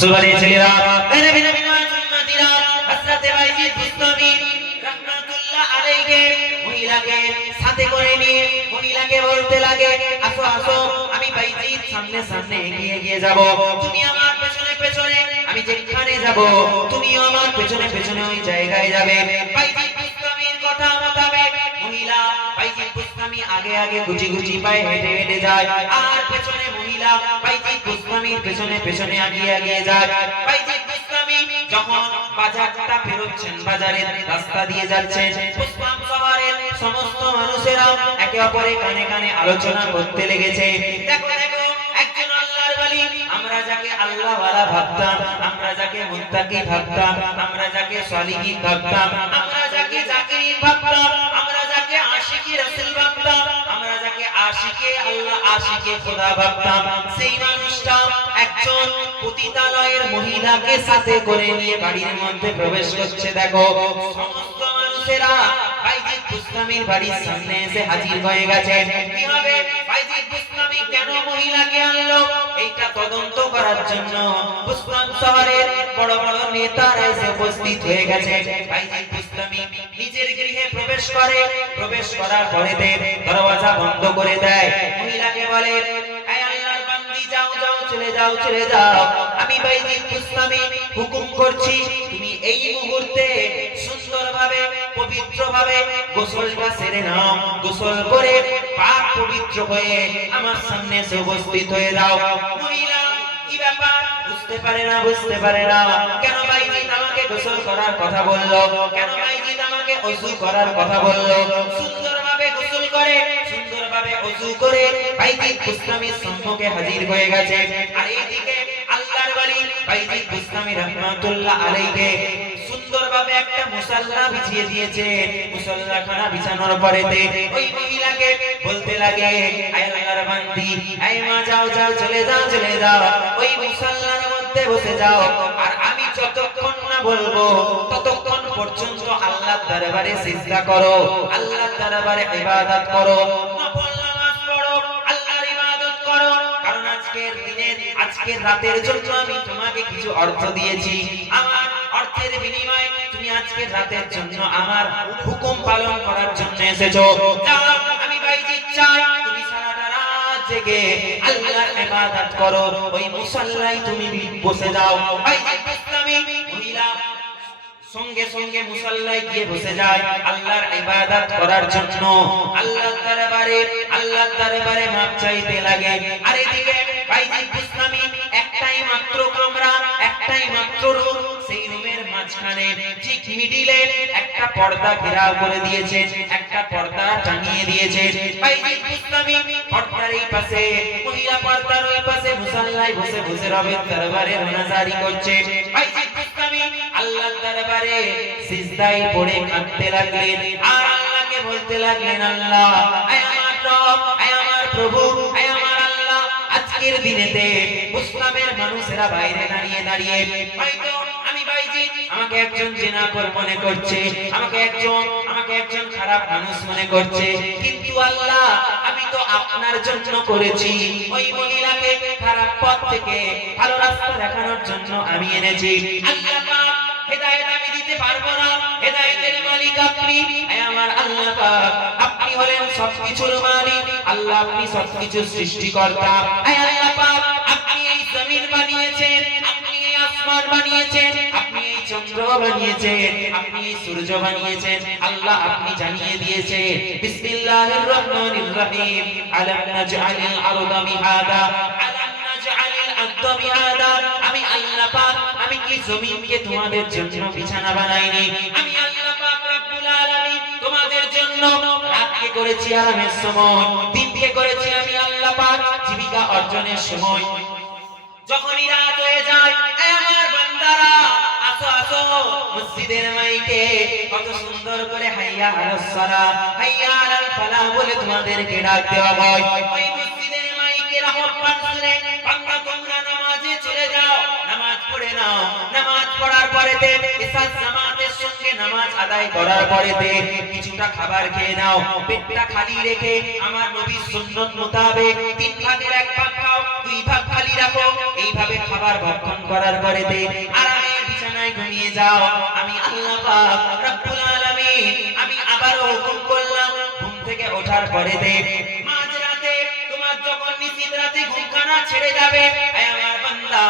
সুবহানাল্লাহ ছেলেরা নবী নবী উম্মতিরা হযরত বাইজিদ বুস্তামি রাহমাতুল্লাহ আলাইহি মহিলাকে সাথে করে নিয়ে মহিলাকে বলতে লাগে আসো আসো আমি বাইজিদ সামনে সামনে এগিয়ে যাব তুমি আমার পেছনে পেছনে আমি যেখানে যাব তুমিও আমার পেছনে পেছনে ওই জায়গায় যাবে বাইজিদ বুস্তামির কথা মোতাবেক মহিলা বাইজিদ বুস্তামি আগে আগে গুজি গুজি পায়ে হেঁটে হেঁটে যায় আর পেছনে মহিলা বাইজিদ বুস্তামির পেছনে পেছনে এগিয়ে যায় বাইজিদ বুস্তামি যখন বাজারটা পেরোচ্ছেন বাজারের রাস্তা দিয়ে যাচ্ছেন বুস্তাম সওয়ারের সমস্ত মানুষেরা একে অপরের কানে কানে আলোচনা করতে লেগেছে দেখো দেখো একজন আল্লাহর ওলি আমরা যাকে আল্লাহ ওয়ালা ভাবতাম আমরা যাকে মুত্তাকি ভাবতাম আমরা যাকে সালিহিন ভাবতাম আমরা যাকে জাকিরিন ভাবতাম আমরা যাকে আশিকি রাসূল ভাবতাম আমরা যাকে আশিকে আল্লাহ আশিকে খোদা ভাবতাম সেই মানুষটা একজন পতিতালয়ের মহিলাকে সাথে করে নিয়ে বাড়ির মধ্যে প্রবেশ করছে দেখো সমস্ত মানুষেরা বাইজিদ বুস্তামির বাড়ির সামনে এসে হাজির হয়ে গেছে কি হবে বাইজিদ বুস্তামি কেন মহিলাকে আনলো এইটা তদন্ত করার জন্য বুস্তাম শহরের বড় বড় নেতারা এসে উপস্থিত হয়ে গেছে বাইজিদ বুস্তামি নিজের গৃহে প্রবেশ করে প্রবেশ করার পরে দরওয়াজা বন্ধ করে দেয় মহিলাকে বলে এই আল্লাহর বান্দি যাও যাও চলে যাও চলে যাও আমি বাইজিদ বুস্তামি হুকুম করছি তুমি এই মুহূর্তে সুন্দরভাবে পবিত্রভাবে গোসলটা সেরে নাও গোসল করে পাক পবিত্র হয়ে আমার সামনে এসে উপস্থিত হয়ে যাও মহিলা কি ব্যাপার বুঝতে পারে না কেন বাইজিদ আমাকে গোসল করার কথা বললো কেন বাইজিদ আমাকে ওযু করার কথা বললো সুন্দরভাবে গোসল করে সুন্দরভাবে ওযু করে বাইজিদ বুস্তামির সম্মুখে হাজির হয়ে গেছে আর এইদিকে আল্লাহর ওলি বাইজিদ বুস্তামি রাহমাতুল্লাহ আলাইহি সুন্দরভাবে একটা মুসাল্লা বিছিয়ে দিয়েছে মুসাল্লাখানা বিছানোর পরেতে ওই মহিলাকে বলতে লাগে আয় আল্লাহর বান্দি আয় মা যাও যাও চলে যাও ওই মুসাল্লার মধ্যে বসে যাও আর আমি যতক্ষণ না বলবো ততক্ষণ পর্যন্ত আল্লাহর দরবারে সিজদা করো আল্লাহর দরবারে ইবাদত করো নফল নামাজ পড়ো আল্লাহর ইবাদত করো কারণ আজকের দিনের আজকের রাতের জন্য আমি তোমাকে কিছু অর্থ দিয়েছি আমার অর্থের বিনিময়ে তুমি আজকের রাতের জন্য আমার হুকুম পালন করার জন্য এসেছো যাও আমি বাইজিদ চাই তুমি সারাটা রাত জেগে আল্লাহর ইবাদত করো ওই মুসাল্লায় তুমি বসে যাও বাইজিদ বুস্তামি মহিলা সঙ্গে সঙ্গে মুসাল্লায় গিয়ে বসে যায় আল্লাহর ইবাদত করার জন্য আল্লাহর দরবারে মাপ চাইতে লাগে আর এদিকে বাইজিদ বুস্তামি একটাই মাত্র কামরা একটাই মাত্র রুম সেই রুমের মাঝখানে ঠিক মিডিলে একটা পর্দা ঘেরাও করে দিয়েছে একটা পর্দা টাঙিয়ে দিয়েছে বাইজিদ বুস্তামি পর্দার এই পাশে মহিলা পর্দার ওই পাশে মুসাল্লায় বসে বসে রবের দরবারে মুনাজারি করছে বাইজিদ বুস্তামি আল্লাহর দরবারে সিজদায় পড়ে কাঁদতে লাগলেন আর আল্লাহকে বলতে লাগলেন আল্লাহ আয় আমার রব আয় আমার প্রভু আয় আমার আল্লাহ আজকের দিনেতে মুসলিমের মানুষেরা বাইরে দাঁড়িয়ে দাঁড়িয়ে হয়তো আমি বাইজি আমাকে একজন জিনাকর মনে করছে, আমাকে একজন খারাপ মানুষ মনে করছে, কিন্তু আল্লাহ আমি তো আপনার জন্য করেছি। ওই মহিলাকে খারাপ পথ থেকে ভালো রাস্তা দেখানোর জন্য আমি এনেছি। আল্লাহ পাক হেদায়েত আমি দিতে পারবো না, হেদায়েতের মালিক আপনি। আমার আল্লাহ পাক আপনি হলেন সবকিছুর মালিক, আল্লাহ আপনি সবকিছুর সৃষ্টিকর্তা। আল্লাহ পাক আপনি এই জমিন বানিয়েছেন, আপনি এই আসমান বানিয়েছেন, আপনি এই চন্দ্র বানিয়েছেন, আপনি এই সূর্য বানিয়েছেন। আল্লাহ আপনি জানিয়ে দিয়েছেন বিসমিল্লাহির রহমানির রহিম আলাম নাজআলিল আরদা মিহাদা আলাম নাজআলিল আরদা মিহাদা। আমি আল্লাহ পাক আমি কি জমিনকে তোমাদের জন্য বিছানা বানাইনি? আমি আল্লাহ পাক রব্বুল আলামিন তোমাদের জন্য রাতকে করেছি আরামের সময়, দিনকে করেছি আমি আল্লাহ পাক জীবিকা অর্জনের সময়। যখনই রাত হয়ে যায় আমার বান্দারা আসো আসো মসজিদের মাইকে কত সুন্দর করে হাইয়া আলাস সালাহ হাইয়া আলাল ফালাহ বলে তোমাদেরকে ডাক দেওয়া হয়। ওই মসজিদের মাইকের আহ্বান শুনে বান্দা তোমরা নামাজে চলে যাও, নামাজ পড়ে নাও। নামাজ পড়ার পরেতে ইশার জামাতের সঙ্গে নামাজ আদায় করার পরেতে কিছুটা খাবার খেয়ে নাও, পেটটা খালি রেখে আমার নবীর সুন্নাত মোতাবেক 3 ভাগের 1 ভাগ খাও, 2 ভাগ খালি রাখো। এইভাবে খাবার ভক্ষণ করার পরেতে আরামে বিছানায় ঘুমিয়ে যাও। আমি আল্লাহ পাক রব্বুল আলামিন আমি আবারো হুকুম করলাম ঘুম থেকে ওঠার পরেতে মাঝরাতে তোমার যখন নিশিত রাতে ঘুমখানা ছেড়ে যাবে আমার বান্দা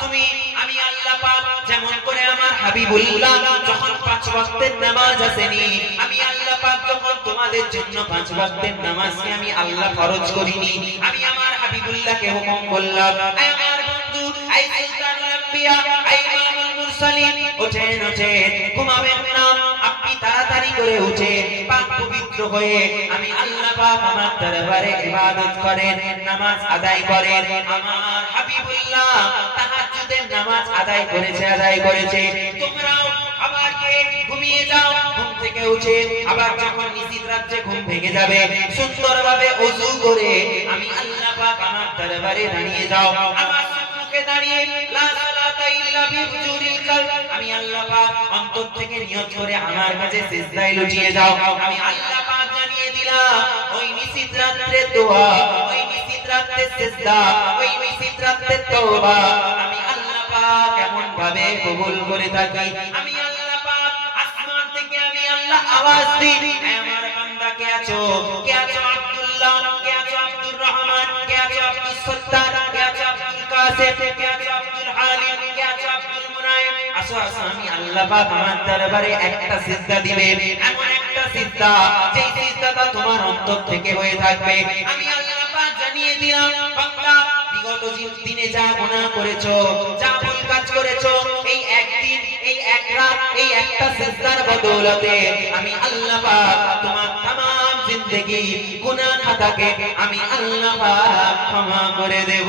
তুমি আমি আল্লাহ পাক যেমন করে আমার হাবিবুল্লাহ যখন 5 ওয়াক্তের নামাজ আসেনি, আমি আল্লাহ পাক যখন তোমাদের জন্য 5 ওয়াক্তের নামাজকে আমি আল্লাহ ফরজ করিনি, আমি আমার হাবিবুল্লাহকে হুকুম করলাম আমার বন্ধু আই সুলতানুল আম্বিয়া আই ইমামুল মুরসালিন ওঠেন ওঠেন ঘুমাবেন না, আপনি তাড়াতাড়ি করে উঠেন পাক পবিত্র হয়ে আমি আল্লাহ পাক আমার দরবারে ইবাদত করেন, নামাজ আদায় করেন। আমার হাবিবুল্লাহ তাহাজ্জুদের নামাজ আদায় করেছে। তোমরাও আবার কে ঘুমিয়ে যাও, ঘুম থেকে উঠে আবার যখন নিশিত রাতে ঘুম ভেঙে যাবে সুন্দরভাবে ওযু করে আমি আল্লাহ পাক আমার দরবারে দাঁড়িয়ে যাও। আমার সম্মুখে দাঁড়িয়ে লা সালাতা ইল্লা বিহুজুরিল কলব আমি আল্লাহ পাক অন্তর থেকে নিয়ত করে আমার কাছে সিজদায় লুটিয়ে যাও। আমি আল্লাহ পাক জানিয়ে দিলাম ওই নিশিত রাতের দোয়া, ওই নিশিত রাতের সিজদা, ওই নিশিত রাতের তওবা আমি আল্লাহ পাক এমন ভাবে কবুল করে থাকি। আমি আল্লাহ পাক আসমান থেকে আমি আল্লাহ আওয়াজ দিই আমার বান্দা কে আছো, কে আছো আব্দুল্লাহ, কে আছো আব্দুর রহমান, কে আছো আব্দুস সত্তার, কে আছো আব্দুল কাসিম, কে আছো আব্দুল হালিম, কে আছো আব্দুল মুনাইম। আসো আসো আমি আল্লাহ পাক আমার দরবারে একটা সিজদা দিবে, এমন একটা সিজদা যেই সিজদাটা তোমার অন্তর থেকে হয়ে থাকবে। আমি আল্লাহ পাক জানিয়ে দিলাম বান্দা বিগত দিনে যা গুনাহ করেছো, যা ভুল কাজ করেছো, এই একদিন এই এক রাত এই একটা সিজদার বদৌলতে আমি আল্লাহ পাক তোমার तमाम জিন্দেগি গুনাহ খাতাকে আমি আল্লাহ পাক ক্ষমা করে দেব।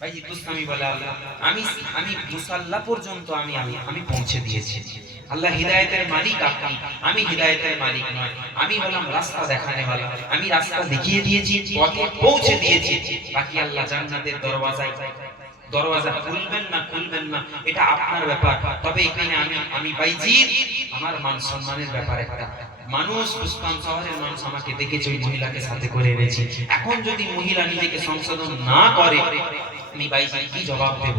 ভাই দুস্তামি বলে আল্লাহ আমি মুসাল্লা পর্যন্ত আমি পৌঁছে দিয়েছি। আল্লাহ হিদায়াতের মালিক আপনি, আমি হিদায়াতের মালিক নয়। আমি হলাম রাস্তা দেখানেওয়ালা, আমি রাস্তা দেখিয়ে দিয়েছি, পথে পৌঁছে দিয়েছি। বাকি আল্লাহ জান্নাতের দরওয়াজা খুলবেন না এটা আপনার ব্যাপার। তবে এখানে আমি বাইজিদ আমার মান সম্মানের ব্যাপার একটা মানুষ মুসকান শহরের মানুষ আমাকে দেখেছে ওই মহিলাকে সাথে করে এনেছি। এখন যদি মহিলা নিজেকে সংশোধন না করে আমি বাইজিদ কি জবাব দেব?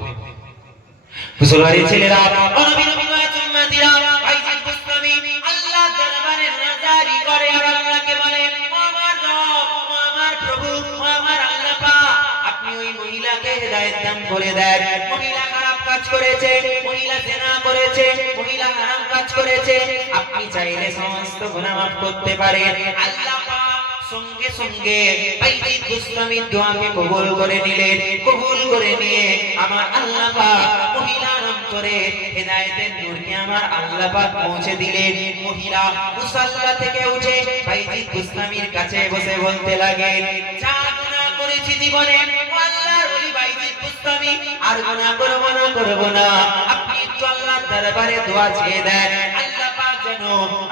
মুসলমানের ছেলেরা নবীর উম্মতিরা বাইজিদ মুসলিমি আল্লাহ দরবারে নাজারি করে আর আল্লাহকে বলে ও আমার রব, ও আমার প্রভু, ও আমার আল্লাহ পাক আপনি ওই মহিলাকে হেদায়েত দান করে দেন। মহিলা খারাপ কাজ করেছে, মহিলা জিনা করেছে, মহিলা হারাম কাজ করেছে, আপনি চাইলে সমস্ত গুনাহ মাফ করতে পারেন। আল্লাহ পাক সঙ্গে সঙ্গে বাইজিদ মুসলিমির দোয়াকে কবুল করে নিলেন। কবুল করে নিয়ে আমার আল্লাহ পাক মহিলার অন্তরে হেদায়েতের নূরকে আমার আল্লাহ পাক পৌঁছে দিলেন। মহিলা মুসাল্লা থেকে উঠে বাইজিদ মুসলিমির কাছে বসে বলতে লাগেন যা গুনাহ করেছি জীবনে আল্লাহর ওলি বাইজিদ মুসলিমি আর গুনাহ করব না। আপনি একটু আল্লাহর দরবারে দোয়া চেয়ে দেন আল্লাহ পাক যেন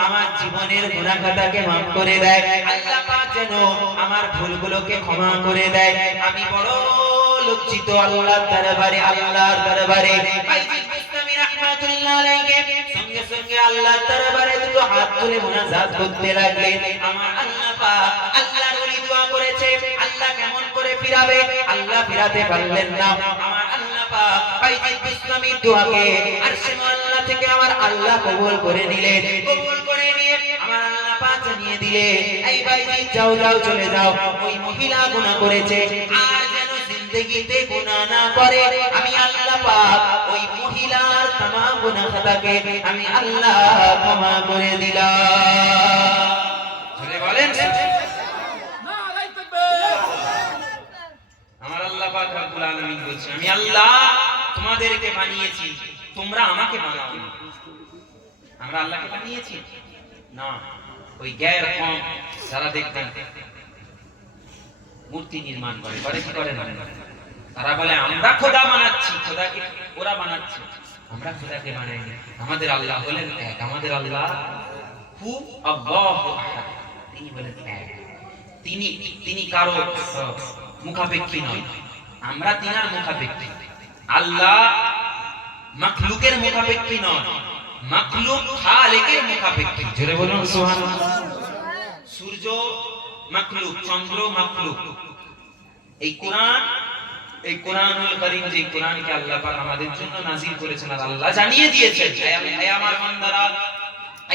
আমার জীবনের গুনাহ খাতাকে মাফ করে দেয়। আল্লাহ পাক যেন আমার ভুলগুলোকে ক্ষমা করে দেয়। আমি বড় লজ্জিত আল্লাহর দরবারে, আল্লাহর দরবারে। বাইজিদ বুস্তামি রাহমাতুল্লাহ আলাইহি সঙ্গে সঙ্গে আল্লাহর দরবারে দুটো হাত তুলে মুনাজাত করতে লাগলেন। আমার আল্লাহ পাক, আল্লাহর ওলি দোয়া করেছে, আল্লাহ কেমন করে ফিরাবে? আল্লাহ ফিরাতে পারলেন না। আমার আল্লাহ পাক বাইজিদ বুস্তামির দোয়াকে আরশে আল্লাহ থেকে আমার আল্লাহ কবুল করে নিলেন। কবুল করে নিয়ে আমার আল্লাহ পাক জানিয়ে দিলে, এই বাইজিদ যাও যাও চলে যাও, ওই মহিলা গুনাহ করেছে, আর যেন জিন্দেগিতে গুনাহ না করে। আমি আল্লাহ পাক ওই মহিলার तमाम গুনাহ খাতাকে আমি আল্লাহ ক্ষমা করে দিলাম। জোরে বলেন নারায়ে তাকবীর। আমার আল্লাহ পাক রব্বুল আলামিন বলছেন, আমি আল্লাহ তোমাদেরকে বানিয়েছি, তোমরা আমাকে বানাওনি। আমরা আল্লাহকে বানিয়েছি না। ওই গায়ের কম যারা দেখবেন মূর্তি নির্মাণ করে, করে কি করে না, তারা বলে আমরা খোদা বানাচ্ছি, খোদাকে ওরা বানাচ্ছে, আমরা খোদাকে বানাইনি। আমাদের আল্লাহ বলেন এক, আমাদের আল্লাহ হু আল্লাহু আহাদ, তিনি বলেন এক। তিনি কারো মুখাপেক্ষী নয়, আমরা তিনার মুখাপেক্ষী। আল্লাহ মাখলুকের মুখাপেক্ষী নয়, মাখলুক খালিকের মুখাপেক্ষী। জোরে বলুন সুবহানাল্লাহ। সূর্য মাখলুক, চন্দ্র মাখলুক। এই কোরআনুল কারীম, যে কোরআনকে আল্লাহ পাক আমাদের জন্য নাযিল করেছেন, আর আল্লাহ জানিয়ে দিয়েছেন, হে আমার বান্দারা,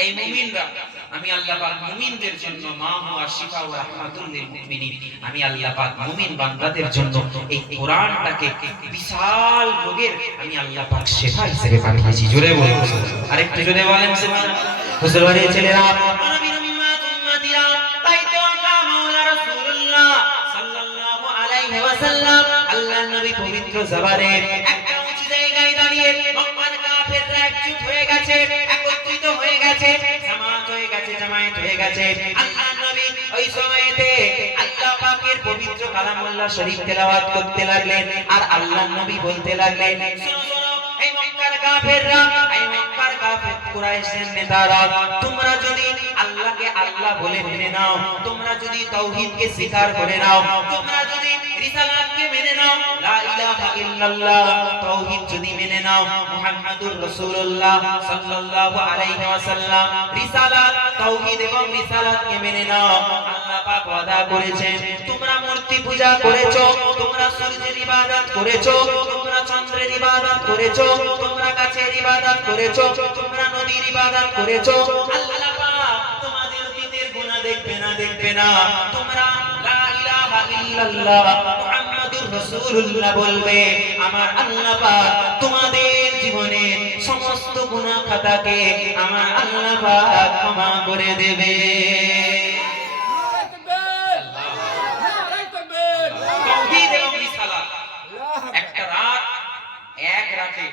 এই মুমিনরা, আমি আল্লাহ পাক মুমিনদের জন্য মা হুয়া শিফা ওয়া রাহমাতুল লিল মুমিনিন, আমি আল্লাহ পাক মুমিন বান্দাদের জন্য এই কোরআনটাকে বিশাল রোগের আমি আল্লাহ পাক শিফা হিসেবে পাঠিয়েছি। জোরে বলুন, আরেকটু জোরে বলেন সুবহানাল্লাহ। হুজুরের ছেলেরা, নবীর উম্মতিরা, তাই তো আমরা মাওলা রাসূলুল্লাহ সাল্লাল্লাহু আলাইহি ওয়াসাল্লাম আল্লাহর নবী পবিত্র জবানে একটা উঁচু জায়গায় দাঁড়িয়ে মক্কার কাফেররা একজোট হয়ে গেছে, একত্রিত হয়ে গেছে, জামাত হয়ে গেছে, জামায়াত হয়ে গেছে। আল্লাহর নবী ওই সময়তে আল্লাহ পাকের পবিত্র কালামুল্লাহ শরীফ তেলাওয়াত করতে লাগলেন, আর আল্লাহর নবী বলতে লাগলেন, শোনো শোনো এই মক্কার কাফেররা, এই মক্কার কাফের কুরাইশের নেতারা, তোমরা যদি আল্লাহকে আল্লাহ বলে মেনে নাও, তোমরা যদি তাওহীদকে স্বীকার করে নাও, তোমরা যদি রিসালাতকে মেনে নাও, লা ইলাহা ইল্লাল্লাহ তাওহীদ যদি মেনে নাও, মুহাম্মাদুর রাসূলুল্লাহ সাল্লাল্লাহু আলাইহি ওয়াসাল্লাম রিসালাত, তাওহীদ এবং রিসালাতকে মেনে নাও, আল্লাহ পাক ওয়াদা করেছেন, তোমরা মূর্তি পূজা করেছো, তোমরা সূর্যের ইবাদত করেছো, তোমরা চন্দ্রের ইবাদত করেছো, তোমরা গাছের ইবাদত করেছো, তোমরা নদীর ইবাদত করেছো, আল্লাহ পাক তোমাদের অতীতের গুনাহ দেখবে না, তোমরা লা ইলাহা ইল্লাল্লাহ মুহাম্মাদুর রাসূলুল্লাহ বলবে, আমার আল্লাহ পাক তোমাদের জীবনের সমস্ত গুনাহ খাতাকে আমার আল্লাহ পাক ক্ষমা করে দেবে। নারায়ে তাকবীর। তাওহীদ এবং রিসালাত। এক রাতে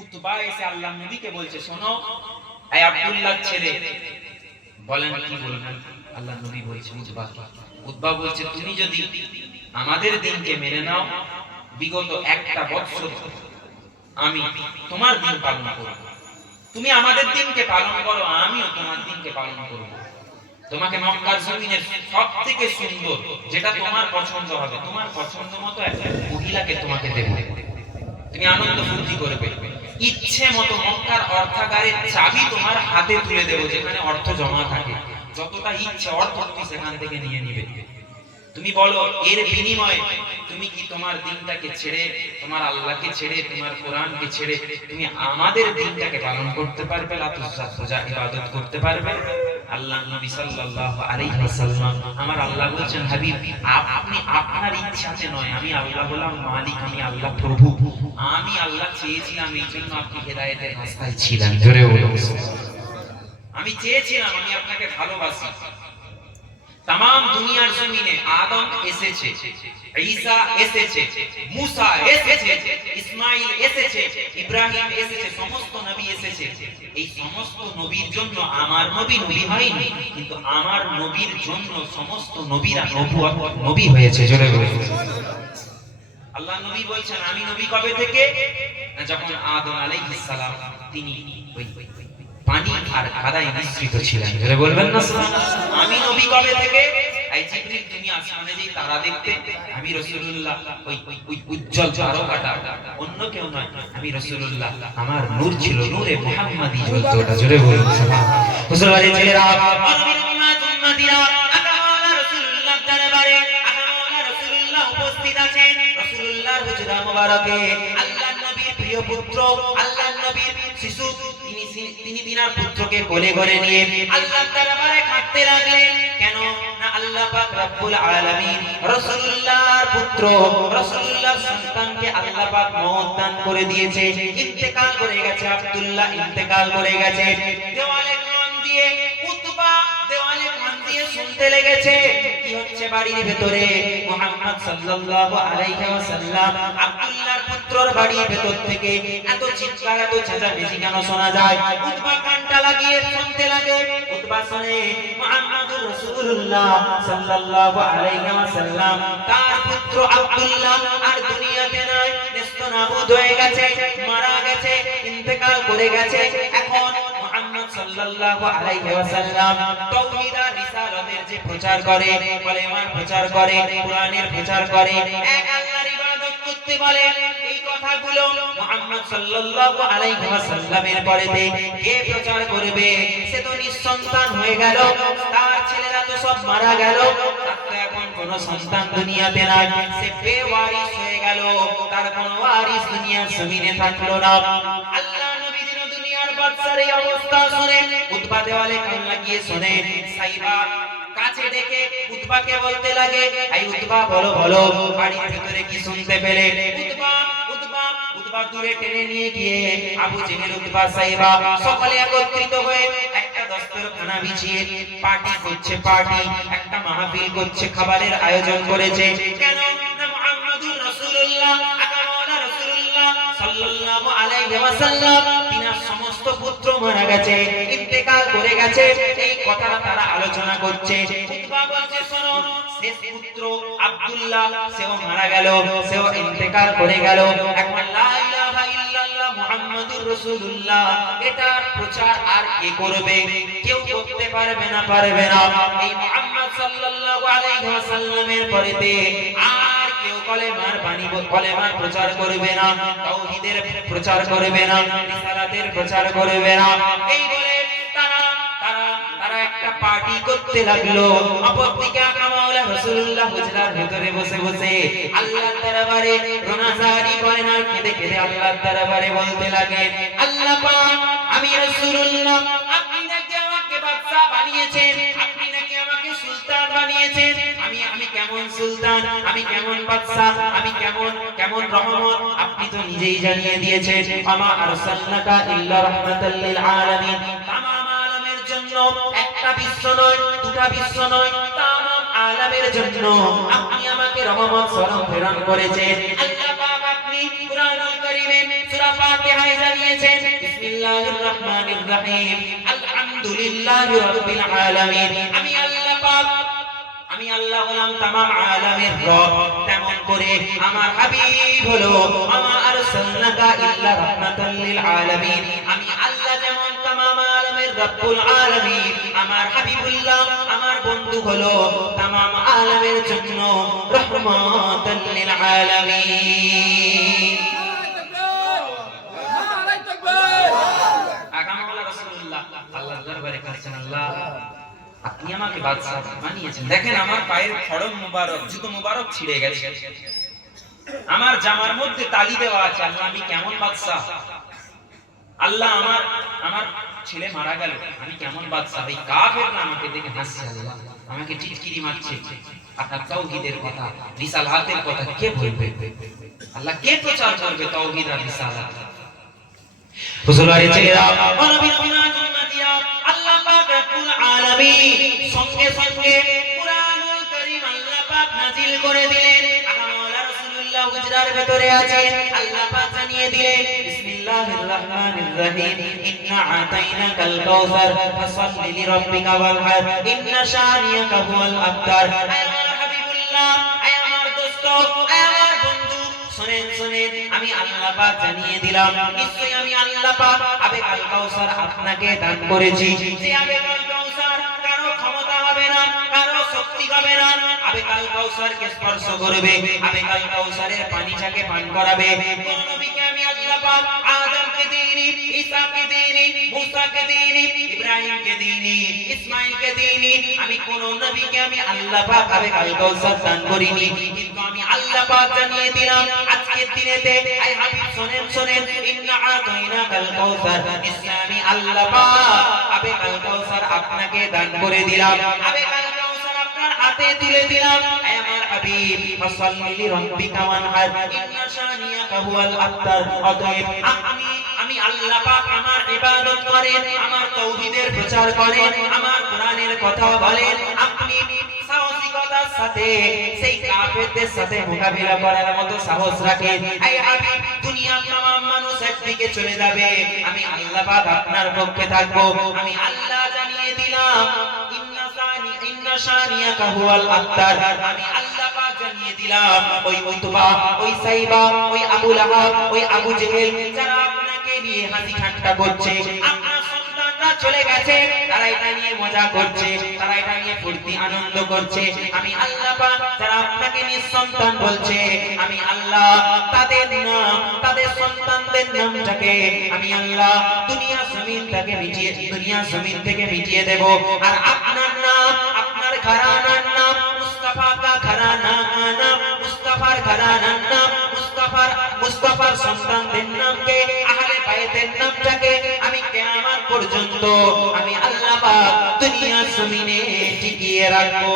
উতবা এসে আল্লাহর নবীকে বলছে, শোনো এই আব্দুল্লাহর ছেলে, বলেন কি বলবেন? আল্লাহর নবী বলছে, উতবা বলছে, তুমি যদি আমাদের দিনকে মেনে নাও, বিগত একটা বছর আমি তোমার দিন পালন করব, তুমি আমাদের দিনকে পালন করো, আমিও তোমার দিনকে পালন করব। তোমাকে মক্কার জমিনের সবথেকে সুন্দর, যেটা তোমার পছন্দ হবে, তোমার পছন্দ মতো একটা মহিলাকে তোমাকে দেব, তুমি আনন্দ ফুর্তি করবে, ইচ্ছে মতো মক্কার অর্থাগারের চাবি তোমার হাতে তুলে দেব, যেখানে অর্থ জমা থাকে, যতটা ইচ্ছে অর্থ তুমি সেখান থেকে নিয়ে নিবে। তুমি বলো, এর বিনিময়ে তুমি কি তোমার দিনটাকে ছেড়ে, তোমার আল্লাহকে ছেড়ে, তোমার কোরআনকে ছেড়ে তুমি আমাদের দিনটাকে পালন করতে পারবে, লাতুজা ইবাদত করতে পারবে? আল্লাহ নবী সাল্লাল্লাহু আলাইহি ওয়াসাল্লাম, আমার আল্লাহ বলেন, হাবিব আপনি আপনার ইচ্ছাতে নয়, আমি আল্লাহ হলাম মালিক, আমি আল্লাহ প্রভু, আমি আল্লাহ চেয়েছিলাম, এইজন্য আপনি হেদায়েতের রাস্তায় ছিলেন। জোরে বলুন, আমি চেয়েছিলাম, আমি আপনাকে ভালোবাসি। तमाम দুনিয়ার জমিনে আদম এসেছে, ঈসা এসেছে, মুসা এসেছে, ইসমাঈল এসেছে, ইব্রাহিম এসেছে, সমস্ত নবী এসেছে। এই সমস্ত নবীর জন্য আমার নবী নবী হয়নি, কিন্তু আমার নবীর জন্য সমস্ত নবীরা নবী হয়েছে। জোরে বলুন। আল্লাহ নবী বলছেন, আমি নবী কবে থেকে? যখন আদম আলাইহিস সালাম তিনি ওই পানি আর কাদায় মিশ্রিত ছিলেন। জোরে বলবেন না সুবহানাল্লাহ। আমি নবী কবে থেকে? এই জিবরিল তুমি আসমানে যেই তারা দেখতে, আমি রাসূলুল্লাহ ওই উজ্জ্বল তারকাটা অন্য কেউ নয়, আমি রাসূলুল্লাহ আমার নূর ছিল, নূরে মুহাম্মাদি জ্বলতো। ওটা জোরে বলুন সুবহানাল্লাহ। হুজুরবাড়ির ছেলেরা, নবীর উম্মতিরা, আকামওয়ালা রাসূলুল্লাহ দরবারে আকামওয়ালা রাসূলুল্লাহ উপস্থিত আছেন। রাসূলুল্লাহর হুজরা মুবারকে আল্লাহর নবীর প্রিয় পুত্র, আল্লাহর নবীর শিশু, তিনি তিনার পুত্রকে কোলে করে নিয়ে আল্লাহর দরবারে কাঁদতে লাগলেন। কেন না আল্লাহ পাক রব্বুল আলামিন রাসূলুল্লাহর পুত্র, রাসূলুল্লাহর সন্তানকে আল্লাহ পাক মওত দান করে দিয়েছে, ইন্তেকাল করে গেছে। আব্দুল্লাহ ইন্তেকাল করে গেছে। দেওয়ালে কান দিয়ে উতবা দেওয়ালে কান দিয়ে শুনতে লেগেছে কি হচ্ছে বাড়ির ভেতরে। মুহাম্মদ সাল্লাল্লাহু আলাইহি ওয়াসাল্লাম আব্দুল্লাহর পুত্রর বাড়ির ভেতর থেকে এত চিৎকার, এত চেঁচামেচি কেন শোনা যায়? উতবা কানটা লাগিয়ে শুনতে লাগে। উতবা শুনে মুহাম্মদুর রাসূলুল্লাহ সাল্লাল্লাহু আলাইহি ওয়াসাল্লাম তার পুত্র আব্দুল্লাহ আর দুনিয়াতে নাই, নেস্তনাবুদ হয়ে গেছে, মারা গেছে, ইন্তেকাল করে গেছে। এখন মুহাম্মদ সাল্লাল্লাহু আলাইহি ওয়াসাল্লাম তাওহীদ আর রিসালাতের যে প্রচার করে, কলেমার প্রচার করে, কোরআনের প্রচার করে, এক আল্লাহর ইবাদত করতে বলে, এই কথাগুলো মুহাম্মদ সাল্লাল্লাহু আলাইহি ওয়াসাল্লামের পরেতে কে প্রচার করবে? সে তো নিঃসন্তান হয়ে গেল, তার ছেলেরা তো সব মারা গেল, তার তো এখন কোনো সন্তান দুনিয়াতে নাই, সে বেওয়ারিস হয়ে গেল, তার কোনো ওয়ারিস দুনিয়ার জমিনে থাকলো না। আল্লাহ নবী দিন দুনিয়ার বাদশার এই অবস্থা শুনে উতবা দেওয়ালে কান লাগিয়ে শুনে সাইবা কাছে ডেকে উতবাকে বলতে লাগে, এই উতবা বলো বলো বাড়ির ভিতরে কি শুনতে পেলে? উতবা দূরে টেনে নিয়ে গিয়ে আবু জেহেল, উতবা, সাইবা সকলে একত্রিত হয়ে একটা দস্তরখানা বিছিয়ে পার্টি করছে, পার্টি একটা মাহফিল করছে, খাবারের আয়োজন করেছে। কেন না মুহাম্মদুর রাসূলুল্লাহ আকামওয়ালা রাসূলুল্লাহ সাল্লাল্লাহু আলাইহি ওয়াসাল্লাম তিনার সমস্ত পুত্র মারা গেছে, ইন্তেকাল করে গেছে, এই কথাটা তারা আলোচনা করছে। উতবা বলছে শোনো, শেষ পুত্র আব্দুল্লাহ সেও মারা গেল, সেও ইন্তেকাল করে গেল, এখন লা ইলাহা ইল্লাল্লাহ মুহাম্মাদুর রাসূলুল্লাহ এটার প্রচার আর কে করবে? কেউ করতে পারবে না, পারবে না। এই মুহাম্মদ সাল্লাল্লাহু আলাইহি ওয়াসাল্লামের পরেতে আর কেউ কলেমার বাণী, কলেমার প্রচার করবে না, তাওহীদের প্রচার করবে না, রিসালাতের প্রচার করবে না। এই বলে তারা একটা পার্টি করতে লাগলো। অপরদিকে আকামওয়ালা রাসূলুল্লাহ হুজরার ভিতরে বসে বসে আল্লাহর দরবারে রোনাজারি করেন আর কেঁদে কেঁদে আল্লাহর দরবারে বলতে লাগে, আল্লাহ পাক, আমি রাসূলুল্লাহ, আপনি নাকি আমাকে বাদশা বানিয়েছেন, আপনি নাকি আমাকে সুলতান বানিয়েছেন, আমি কেমন সুলতান, আমি কেমন বাদশা, আমি কেমন রহমত আপনি তো নিজেই জানিয়ে দিয়েছেন। আমা আরসালনাকা ইল্লা রাহমাতাল লিল আলামিন, তামাম আলামের জন্য, একটা বিশ্ব নয়, দুটা বিশ্ব নয়, তামাম আলামের জন্য আপনি আমাকে রহমত স্বরূপ প্রেরণ করেছেন। আল্লাহ পাক আপনি কুরআনুল কারীমে সূরা ফাতিহায় জানিয়েছেন, বিসমিল্লাহির রহমানির রহিম, আলহামদুলিল্লাহি রাব্বিল আলামিন। আমি আল্লাহ পাক, আমি আল্লাহ হলাম তামাম আলামের রব। তেমন করে আমার হাবিব হলো আমা আরসালনাকা ইল্লা রাহমাতাল লিল আলামিন। আমি আল্লাহ যেমন তামাম আলামের রব্বুল আলামিন, আমার হাবিবুল্লাহ, আমার বন্ধু হলো তামাম আলামের জন্য রহমাতাল লিল আলামিন। নারায়ে তাকবীর, আকামওয়ালা রাসূলুল্লাহ আল্লাহর দরবারে কাঁদছেন, আল্লাহ আপনি আমাকে বাদশা বানিয়েছেন। দেখেন আমার পায়ের খড়ম মুবারক, জুতো মুবারক ছিঁড়ে গেছে, আমার জামার মধ্যে তালি দেওয়া আছে, আল্লাহ আমি কেমন বাদশা? আল্লাহ আমার ছেলে মারা গেল, আমি কেমন বাদশা? এই কাফেররা আমাকে দেখে হাসছে, আল্লাহ আমাকে টিটকিরি মারছে। আপনার তাওহীদের কথা, রিসালাতের কথা কে বলবে? আল্লাহ কে প্রচার করবে তাওহীদ আর রিসালাত? হুজুরের ছেলেরা, নবী উম্মতিয়া, আল্লাহ পাক রব্বুল আলামিন সঙ্গে সঙ্গে কুরআনুল কারীম আল্লাহ পাক নাজিল করে দিলেন। আকামওয়ালা রাসূলুল্লাহ হুজরার ভিতরে আছে, আল্লাহ পাক জানিয়ে দিলেন, বিসমিল্লাহির রহমানির রহিম, ইন্না আতাইনাকাল কাউসার ফাসাল্লি লিরাব্বিকা ওয়ানহার, ইন্না শানিয়াকা হুয়াল আবতার। আয় আমার হাবিবুল্লাহ, আয় আমার দোস্ত, আয় আমার বন্ধু, শুনেন শুনেন, আমি আল্লাহ পাক জানিয়ে দিলাম, নিশ্চয়ই আমি আল্লাহ পাক আবে আল কাউসার আপনাকে দান করেছি। যে আবে আল কাউসার কারো ক্ষমতা হবে না, কারো শক্তি হবে না, আবে কাল কাউসারকে স্পর্শ করবে, আবে কাল কাউসারের পানিটাকে পান করাবে। কোন নবীকে আমি আল্লাহ পাক আদমকে দিইনি, ঈসাকে দিইনি, মুসাকে দিইনি, ইব্রাহিমকে দিইনি, ইসমাঈলকে দিইনি। আমি কোন নবীকে আমি আল্লাহ পাক আবে কাল কাউসার দান করিনি, কিন্তু আমি আল্লাহ পাক জানিয়ে দিলাম আজকের দিনেতে আই হাবিব শুনেন শুনেন, ইন্না আতাইনাকাল কাউসার, নিশ্চয় আমি আল্লাহ পাক আবে কাল কাউসার আপনাকে দান করে দিলাম, আবে কাল কাউসার আপনার হাতে তুলে দিলাম। আয় আমার হাবিব ফাসাল্লি লিরাব্বিকা ওয়ানহার, ইন্না শানিয়াকা হুয়াল আবতার। অতএব আমি আল্লাহ পাক আমার ইবাদত করেন, আমার তাওহীদের প্রচার করেন, আমার কোরআনের কথা বলেন, আপনি সাহসিকতার সাথে সেই কাফেরদের সাথে মোকাবিলা করার মতো সাহস রাখেন। এই হাবিব দুনিয়ার तमाम মানুষ একদিকে চলে যাবে, আমি আল্লাহ পাক আপনার পক্ষে থাকব। আমি আল্লাহ জানিয়ে দিলাম ইন্না শানিয়াকা হুয়াল আবতার, আমি আল্লাহ পাক জানিয়ে দিলাম ওই উতবা, ওই সাইবা, ওই আবু লাহাব, ওই আবু জেহেল যারা আপনাকে নিয়ে হাসি ঠাট্টা করছে, আপনার সন্তানরা চলে গেছে, তারা এটা নিয়ে মজা করছে, তারা এটা নিয়ে ফুর্তি আনন্দ করছে, আমি আল্লাহ পাক যারা আপনাকে নিঃসন্তান বলছে, আমি আল্লাহ তাদের নাম, তাদের সন্তানদের নামটাকে আমি আল্লাহ দুনিয়া জমিন থেকে মিটিয়ে দেব। আর আপনার নাম, আপনার ঘরানার নাম মুস্তাফা কা ঘরানা, মুস্তাফার ঘরানার নাম, মুস্তাফার সন্তানদের নামকে, আহলে বাইতের নামটাকে আমি কিয়ামত পর্যন্ত আমি আল্লাহ পাক দুনিয়া জমিনে টিকিয়ে রাখবো।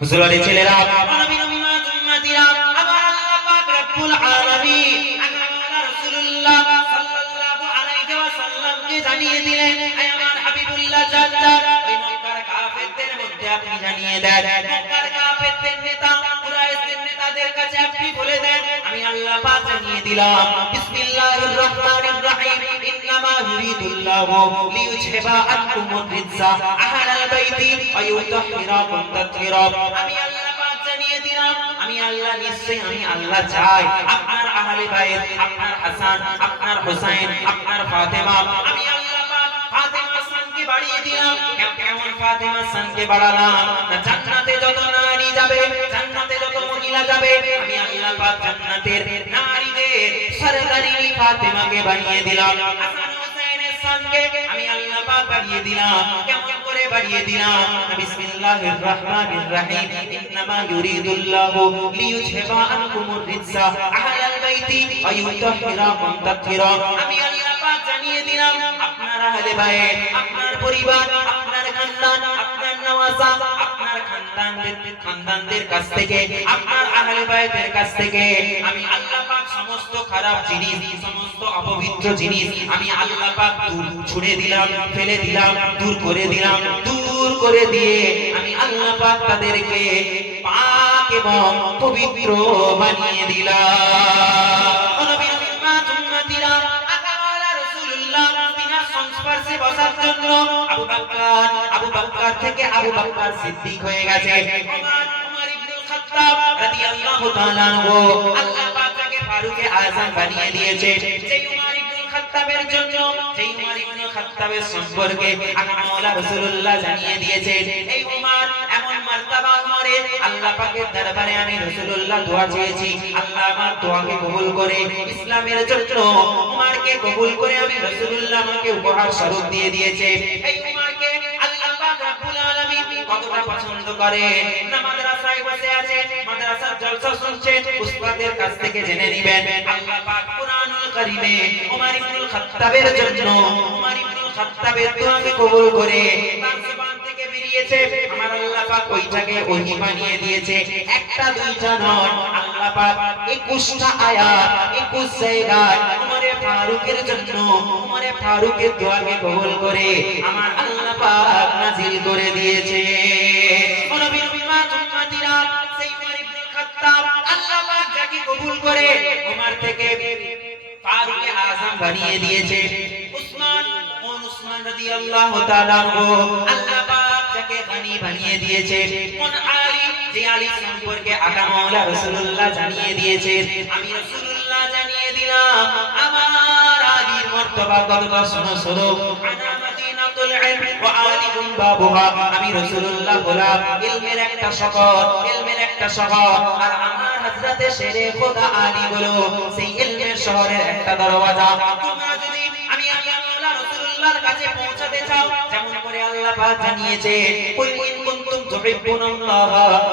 মুসলমানের ছেলেরা, নবীর উম্মতিরা, আমার আল্লাহ পাক রব্বুল আলামিন আল্লাহ রাসূলুল্লাহ সাল্লাল্লাহু আলাইহি ওয়াসাল্লামকে জানিয়ে দিলেন, আয় আমার হাবিবুল্লাহ জাজ্জার ওই মক্কার কাফেরদের মধ্যে আপনি জানিয়ে দেন, মক্কার কাফেরদের নেতা কুরাইশদের নেতাদের কাছে আপনি বলে দেন, আমি আল্লাহ পাক জানিয়ে দিলাম বিসমিল্লাহির রহমানির রহিম, ইন্নামা ইউরিদুল্লাহু লিইউযহিবা আনকুমুর রিজসা আহলাল বাইতি ওয়া ইউতাহহিরাকুম তাতহীরা। আমি আল্লাহ পাক জানিয়ে দিলাম, আমি আল্লাহ নিশ্চয়ই আমি আল্লাহ চাই আপনার আহলে বাইত, আপনার হাসান, আপনার হুসাইন, আপনার ফাতেমা, আমি আল্লাহ পাক ফাতেমা সানকে বাড়িয়ে দিলাম। কেমন ফাতেমা সানকে বাড়ালাম? না জান্নাতে যত নারী যাবে, জান্নাতে যত মহিলা যাবে, আমি আল্লাহ পাক জান্নাতের নারীদের সরদারিনী ফাতেমাকে বানিয়ে দিলাম। হাসান হুসাইনের সানকে আমি আল্লাহ পাক বাড়িয়ে দিলাম। কেমন করে বাড়িয়ে দিলাম? বিসমিল্লাহির রহমানির রহিম, ইন্নামা ইউরিদুল্লাহু লিইউযহিবা আনকুমুর রিজসা আহলাল বাইতি ওয়া ইউতাহহিরাকুম তাতহীরা। আমি আল্লাহ পাক জানিয়ে দিলাম আপনার আহলে বাইত, আপনার পরিবার, আপনার খানদান, আপনার নওয়াজা, আপনার খানদানদের কাছ থেকে, আপনার আহলে বাইতের কাছ থেকে আমি আল্লাহ পাক সমস্ত খারাপ জিনিস, সমস্ত অপবিত্র জিনিস আমি আল্লাহ পাক ছুড়ে দিলাম, ফেলে দিলাম, দূর করে দিলাম। দূর করে দিয়ে আমি আল্লাহ পাক তাদেরকে পাক এবং পবিত্র বানিয়ে দিলাম। নবীর উম্মতিরা, আকাওয়ালা রাসূলুল্লাহ তিনার সংস্পর্শে বসার জন্য আবু বকর থেকে আবু বকর সিদ্দিক হয়ে গেছে। ওমর ইবনুল খাত্তাব রাদিয়াল্লাহু তাআলা আনহু আল্লাহ পাক তাকে ফারুকে আযম বানিয়ে দিয়েছে। সেই ওমর ইবনুল খাত্তাবের জন্য, সেই ওমর ইবনুল খাত্তাবের সম্পর্কে আকাওয়ালা রাসূলুল্লাহ জানিয়ে দিয়েছে, এই ওমর এমন মার্তবা ওমরের, আল্লাহ পাকের দরবারে আমি রাসূলুল্লাহ দোয়া চেয়েছি, আল্লাহ আমার দোয়াকে কবুল করে ইসলামের জন্য ওমরকে কবুল করে আমি রাসূলুল্লাহ আমাকে উপহার স্বরূপ দিয়ে দিয়েছে। এই ওমরকে আল্লাহ পাক রব্বুল আলামিন কতটা পছন্দ করে না, মাদ্রাসায় বসে আছে, মাদ্রাসার জলসা শুনছেন, উস্তাদের কাছ থেকে জেনে নেবেন আল্লাহ পাক কুরআনুল কারীমে ওমর ইবনুল খাত্তাবের জন্য, ওমর ইবনুল খাত্তাবের দোয়াকে কবুল করে তার জবান থেকে বেরিয়েছে, আমার আল্লাহ পাক ওইটাকে ওহী বানিয়ে দিয়েছে। একটা দুইটা নয়, আল্লাহ পাক 21টা আয়াত 21 জায়গায় ওমরে ফারুকের জন্য, ওমরে ফারুকের দোয়াকে কবুল করে আমার আল্লাহ পাক নাযিল করে দিয়েছে। নবীর উম্মতিরা, সেই ওমর ইবনুল খাত্তাব আল্লাহ পাক যাকে কবুল করে ওমর থেকে ফারুকে আযম বানিয়ে দিয়েছে। উসমান রাদিয়াল্লাহু তাআলা আনহু আল্লাহ পাক যাকে গনি বানিয়ে দিয়েছে। কোন আলী, যে আলী সম্পর্কে আকা মাওলা রাসূলুল্লাহ জানিয়ে দিয়েছে, আমি রাসূলুল্লাহ জানিয়ে দিলাম আমার আলীর মর্তবা কতটা শোনো। আনা তালিমাতুল ইলম ওয়া আলিকুম বাবুহা, আমি রাসূলুল্লাহ হলাম ইলমের একটা শহর, ইলমের একটা শহর, আর আমার হযরতে শেরে খোদা আলী হলো সেই ইলমের শহরের একটা দরওয়াজা। তোমরা যদি আমি আল্লাহ মাওলা রাসূলুল্লাহর কাছে পৌঁছাতে চাও, যেমন করে আল্লাহ পাক জানিয়েছে, কুল ইন কুনতুম তুহিব্বুনাল্লাহ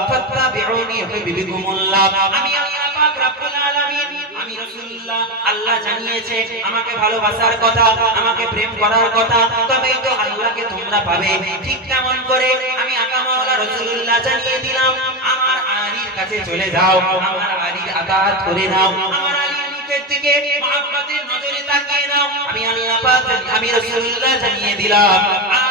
ফাত্তাবিউনি ইউহিব্বুকুমুল্লাহ, আমি আল্লাহ পাক রব্বুল আলামিন, আমি রাসূলুল্লাহ, আল্লাহ জানিয়েছে আমাকে ভালোবাসার কথা, আমাকে প্রেম করার কথা, তবেই তো আল্লাহকে তোমরা পাবে। ঠিক তেমন করে আমি আকা মাওলা রাসূলুল্লাহ জানিয়ে দিলাম, আমার আলীর কাছে চলে যাও, আমার আলীর আতাত করে নাও, আমার আলীর মুখের দিকে মহব্বতের নজরে তাকিয়ে নাও। আমি আল্লাহ পাক, আমি রাসূলুল্লাহ জানিয়ে দিলাম,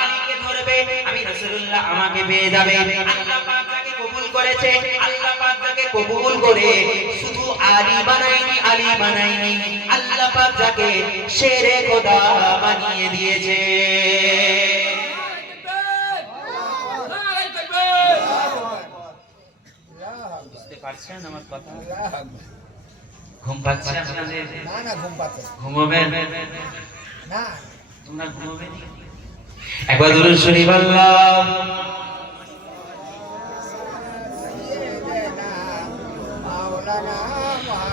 আলীকে ধরবে, আমি রাসূলুল্লাহ আমাকে পেয়ে যাবে। আল্লাহ পাক যাকে কবুল করেছে, আল্লাহ পাক যাকে কবুল করে শুধু আলী বানায়নি, আলী বানায়নি, আল্লাহ পাক যাকে শেরে খোদা বানিয়ে দিয়েছে। নারায়ে তাকবীর, বুঝতে পারছেন আমার কথা? ঘুম পাচ্ছে আপনাদের? না ঘুম পাচ্ছে ঘুমাবেন না। তোমরা ঘুমাবেন? একবার দুরূদ শরীফ আল্লাহ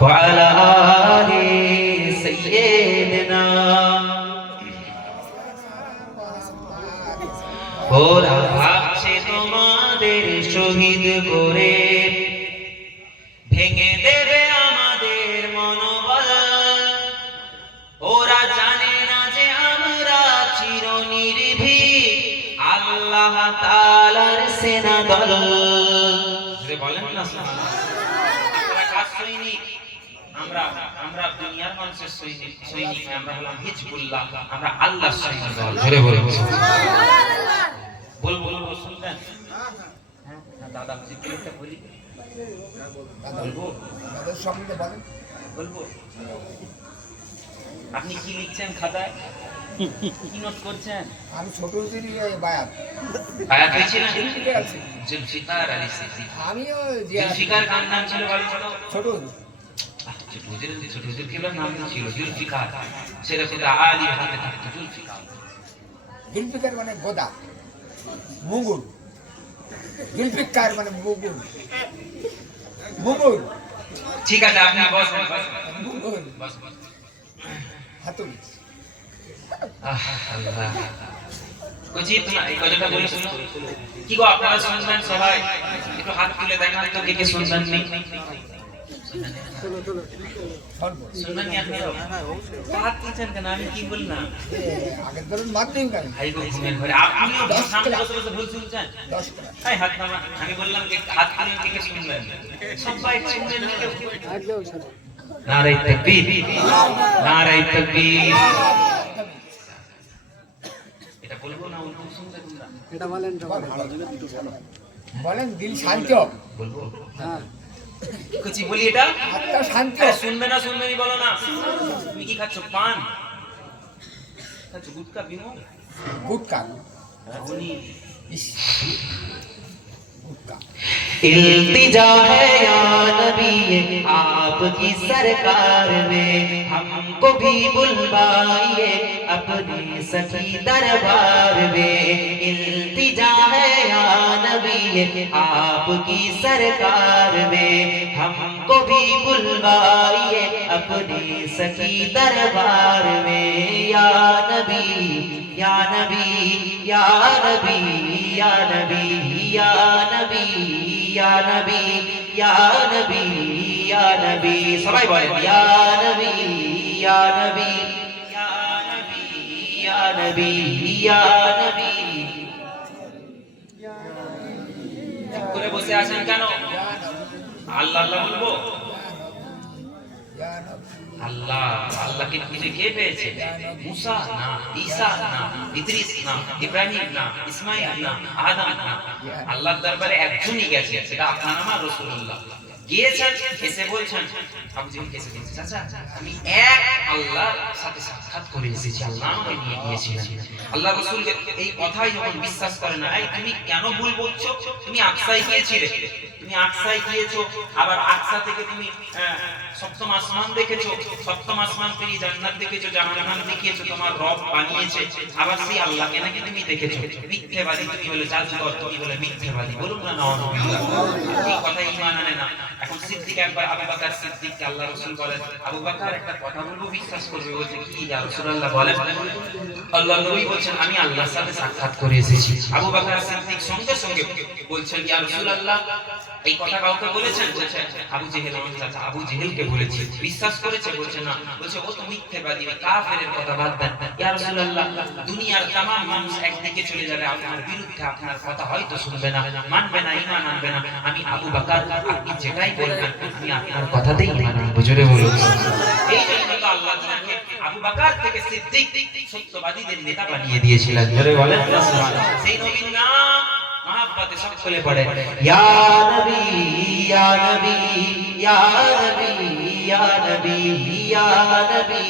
وعلى آل سيدنا। ওরা ভাবছে তোমাদের শহীদ করে ভেঙে দেবে আমাদের মনোবল, ওরা জানে না যে আমরা চিরনির্ভীক আল্লাহ তাআলার সেনা দল। বলেন না সুবহানাল্লাহ। আমরা কার সৈনিক? আমরা দুনিয়ার মানুষের সৈনিক, আমরা হলাম হিজবুল্লাহ, আমরা আল্লাহর সৈনিক দল। জোরে বলুন সুবহানাল্লাহ। বলবো শুনবেন? হ্যাঁ দাদা হুজুরকে একটা বলি, বলবো তাদের সম্বন্ধে বলেন। বলবো। আপনি কি লিখছেন খাতায়? কি নোট করছেন? আমি ছোট দিদি বায়াত বায়াত হয়েছিলেন? আছি। জুলফিকার আলী সিদ্দিকী। আমিও যে জুলফিকার কার নাম ছিল? বাড়ি ছিল ছোট ছোট হুজুর কি নাম ছিল? জুলফিকার। সেটা খোদা আলী হাতে থাকতো জুলফিকার। জুলফিকার মানে গোদা, মুগুর। জুলফিকার মানে মুগুর, মুগুর, ঠিক আছে আপনি বসেন, মুগুর বসেন। হাতুড়ি। আল্লাহ কজি তুমি এই কথাটা বলে শুনো। কি গো আপনারা শুনবেন সবাই? একটু হাত তুলে দেখান তো কে কে শুনবেন? শুনবেন কি আপনি? হাত তুলছেন কেন? আমি কি বললাম? আগের ধরুন মাধ্যমিক আমি ভাই গো ঘুমের ঘরে আপনিও সামনে বসে বসে ভুল শুনছেন। 10 টাকা। এই হাত নামা। আমি বললাম যে হাত তুলে কে কে শুনবেন? সবাই শুনবেন না কেউ? নারায়ে তাকবীর, নারায়ে তাকবীর। এটা বলবো না উল্টো শুনবে তোমরা? এটা বলেন, বলেন দিল শান্তি হোক। বলবো? হ্যাঁ কুচি বলি এটা? আত্মা শান্তি আরে হোক। শুনবে না শুনবেনি বলো না। তুমি কি খাচ্ছ? পান খাচ্ছ? গুটকা? বিমল? গুটকা। উনি ইস, गुटका। इल्तिजा है या नबी आपकी सरकार में, हमको भी बुलवाइए अपने सखी दरबार में। इल्तिजा है या नबी आपकी सरकार में, हमको भी बुलवाइए अपने सखी दरबार में। या नबी या नबी या नबी या नबी या नबी या नबी या नबी या नबी। सबाई बोलें या नबी या नबी या नबी या नबी या नबी। চুপ করে বসে আছেন কেন? আল্লাহ আল্লাহ বলবো? আল্লাহ আল্লাহকে খুঁজে কে পেয়েছে? মুসা না, ঈসা না, ইদ্রিস না, ইব্রাহিম না, ইসমাইল না, আদম না। আল্লাহর দরবারে একজনই গেছে, সেটা আপনার আমার রাসূলুল্লাহ। গিয়েছেন, এসে বলছেন, আবু জেহেল কেসে বলছে, চাচা আমি এক আল্লাহর সাথে সাক্ষাৎ করে এসেছি, আল্লাহ আমাকে নিয়ে গিয়েছিলেন। আল্লাহ রাসূল এই কথাই যখন বিশ্বাস করে না, এই তুমি কেন ভুল বলছো? তুমি আকসায় গিয়েছিলে, তুমি আকসায় গিয়েছো, আবার আকসা থেকে তুমি সপ্তম আসমান দেখেছো, সপ্তম আসমান পেরিয়ে জান্নাত দেখেছো, জাহান্নাম দেখিয়েছো, তোমার রব বানিয়েছে, আবার সেই আল্লাহকে নাকি তুমি দেখেছো। মিথ্যেবাদী তুমি হলে, জাদুকর তুমি হলে মিথ্যেবাদী, বলুন না নাউযুবিল্লাহ। এই কথা ঈমান আনে না। এখন সিদ্দিক একবার আবু বকর সিদ্দিককে আল্লাহ রাসূল বলেন, আবু বকর একটা কথা বলবো বিশ্বাস করবে? বলছে কি ইয়া রাসূলুল্লাহ বলেন। আল্লাহ নবী বলছেন আমি আল্লাহর সাথে সাক্ষাৎ করে এসেছি। আবু বকর সিদ্দিক সঙ্গে সঙ্গে বলছেন ইয়া রাসূলুল্লাহ এই কথা কাউকে বলেছেন? বলছে আবু জেহেল, আমার চাচা আবু জেহেলকে বলেছি। বিশ্বাস করেছে? বলছে না। বলছে ও তো মিথ্যাবাদী, কাফেরের কথা বাদ দেন। ইয়া রাসূলুল্লাহ দুনিয়ার तमाम মানুষ একদিকে চলে যাবে, আপনার বিরুদ্ধে আপনার কথা হয়তো শুনবে না, মানবে না, ঈমান আনবে না। আমি আবু বকর, আপনি যেটাই বলবেন আমি আপনার কথাতেই ঈমান আনবো। জোরে বলুন। এই জন্য তো আল্লাহ তাআলা আবু বকর থেকে সিদ্দিক সত্যবাদীদের নেতা বানিয়ে দিয়েছিলেন। জোরে বলেন না সুবহানাল্লাহ। সেই নবীর নাম মহব্বতে সকলে পড়ে ইয়া নবী ইয়া নবী ইয়া নবী ইয়া নবী ইয়া নবী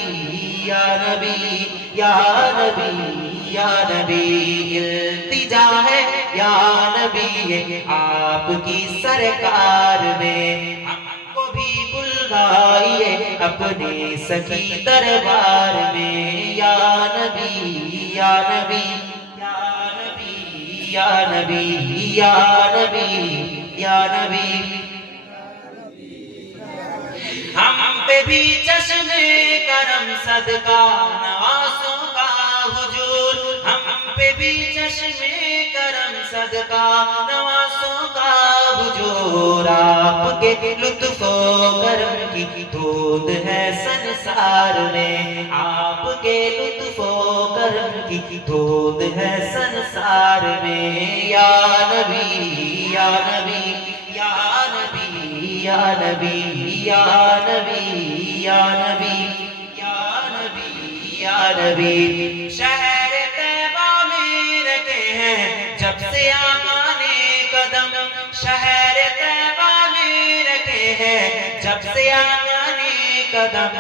ইয়া নবী ইয়া নবী ইয়া নবী इल्तिजा है या नबी आपकी सरकार में हमको भी बुलवाइए अपने सखी दरबार में या नबी या नबी या नबी या नबी या नबी या नबी हम पे भी चश्मे करम सदका नवासों का हुजूर, हम पे भी चश्मे करम सदका नवासों का हुजूर। आपके लुत्फो करम की धूल है संसार में, आपके लुत्फो करम की धूल है संसार में या नबी या नबी या नबी या नबी या नबी या नबी या नबी या नबी। शहर तैबा में रखे हैं जब से आका ने कदम, शहर तैबा में रखे हैं जब से आका ने कदम।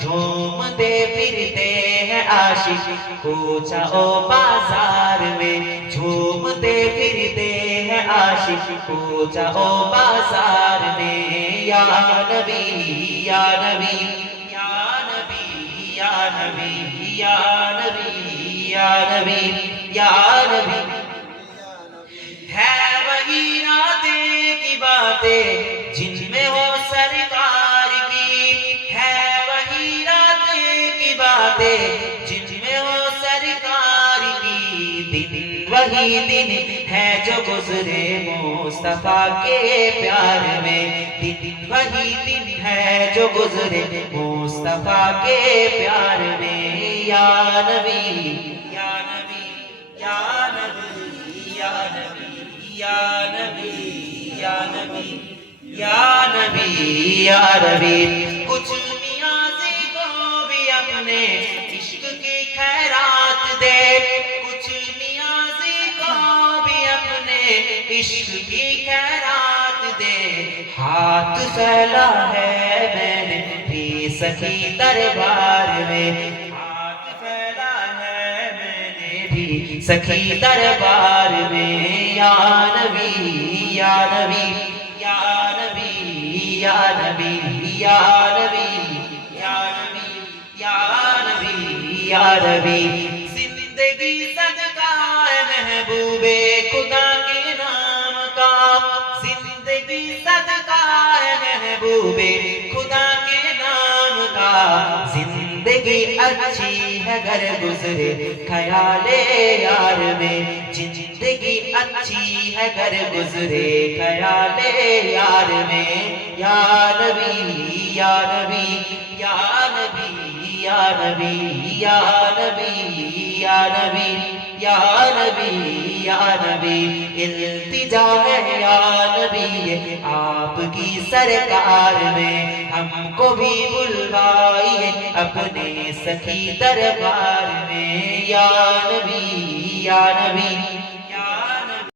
झूमते फिरते हैं आशिक कोचा ओ बाजार में, झूमते फिरते हैं आशिक कोचा ओ बाजार में या नबी या नबी या नबी या नबी या नबी या नबी या नबी। है वही रातें की बातें जिनमें हो सरकार की, है वही रातें की बातें जिनमें हो सरकार की। दिन वही दिन है जो गुजरे मुस्तफा के प्यार में, दिन वही दिन है जो गुजरे मुस्तफा के प्यार में या नबी या नबी या नबी या नबी या नबी या नबी या नबी या नबी। कुछ नियाज़ी को भी अपने इश्क की खैरात दे, कुछ नियाज़ी को भी अपने इश्क की खैरात दे। हाथ फैला है मैंने भी सखी दरबार में, हाथ फैला है मैंने भी सखी दरबार में या नबी या नबी या नबी या नबी या नबी या नबी या नबी या नबी। जिंदगी सदका है महबूबे खुदा के नाम का, जिंदगी सदका है महबूबे खुदा के नाम का। जिंदगी अच्छी है घर गुजरे ख्याले यार में, जिंदगी अच्छी है घर गुजरे ख्याले यार में या नबी या नबी या नबी या नबी या नबी या नबी या नबी या नबी। इल्तिजा है या नबी आपकी सरकार में, हमको भी बुलवाइए अपने सखी दरबार में या नबी या नबी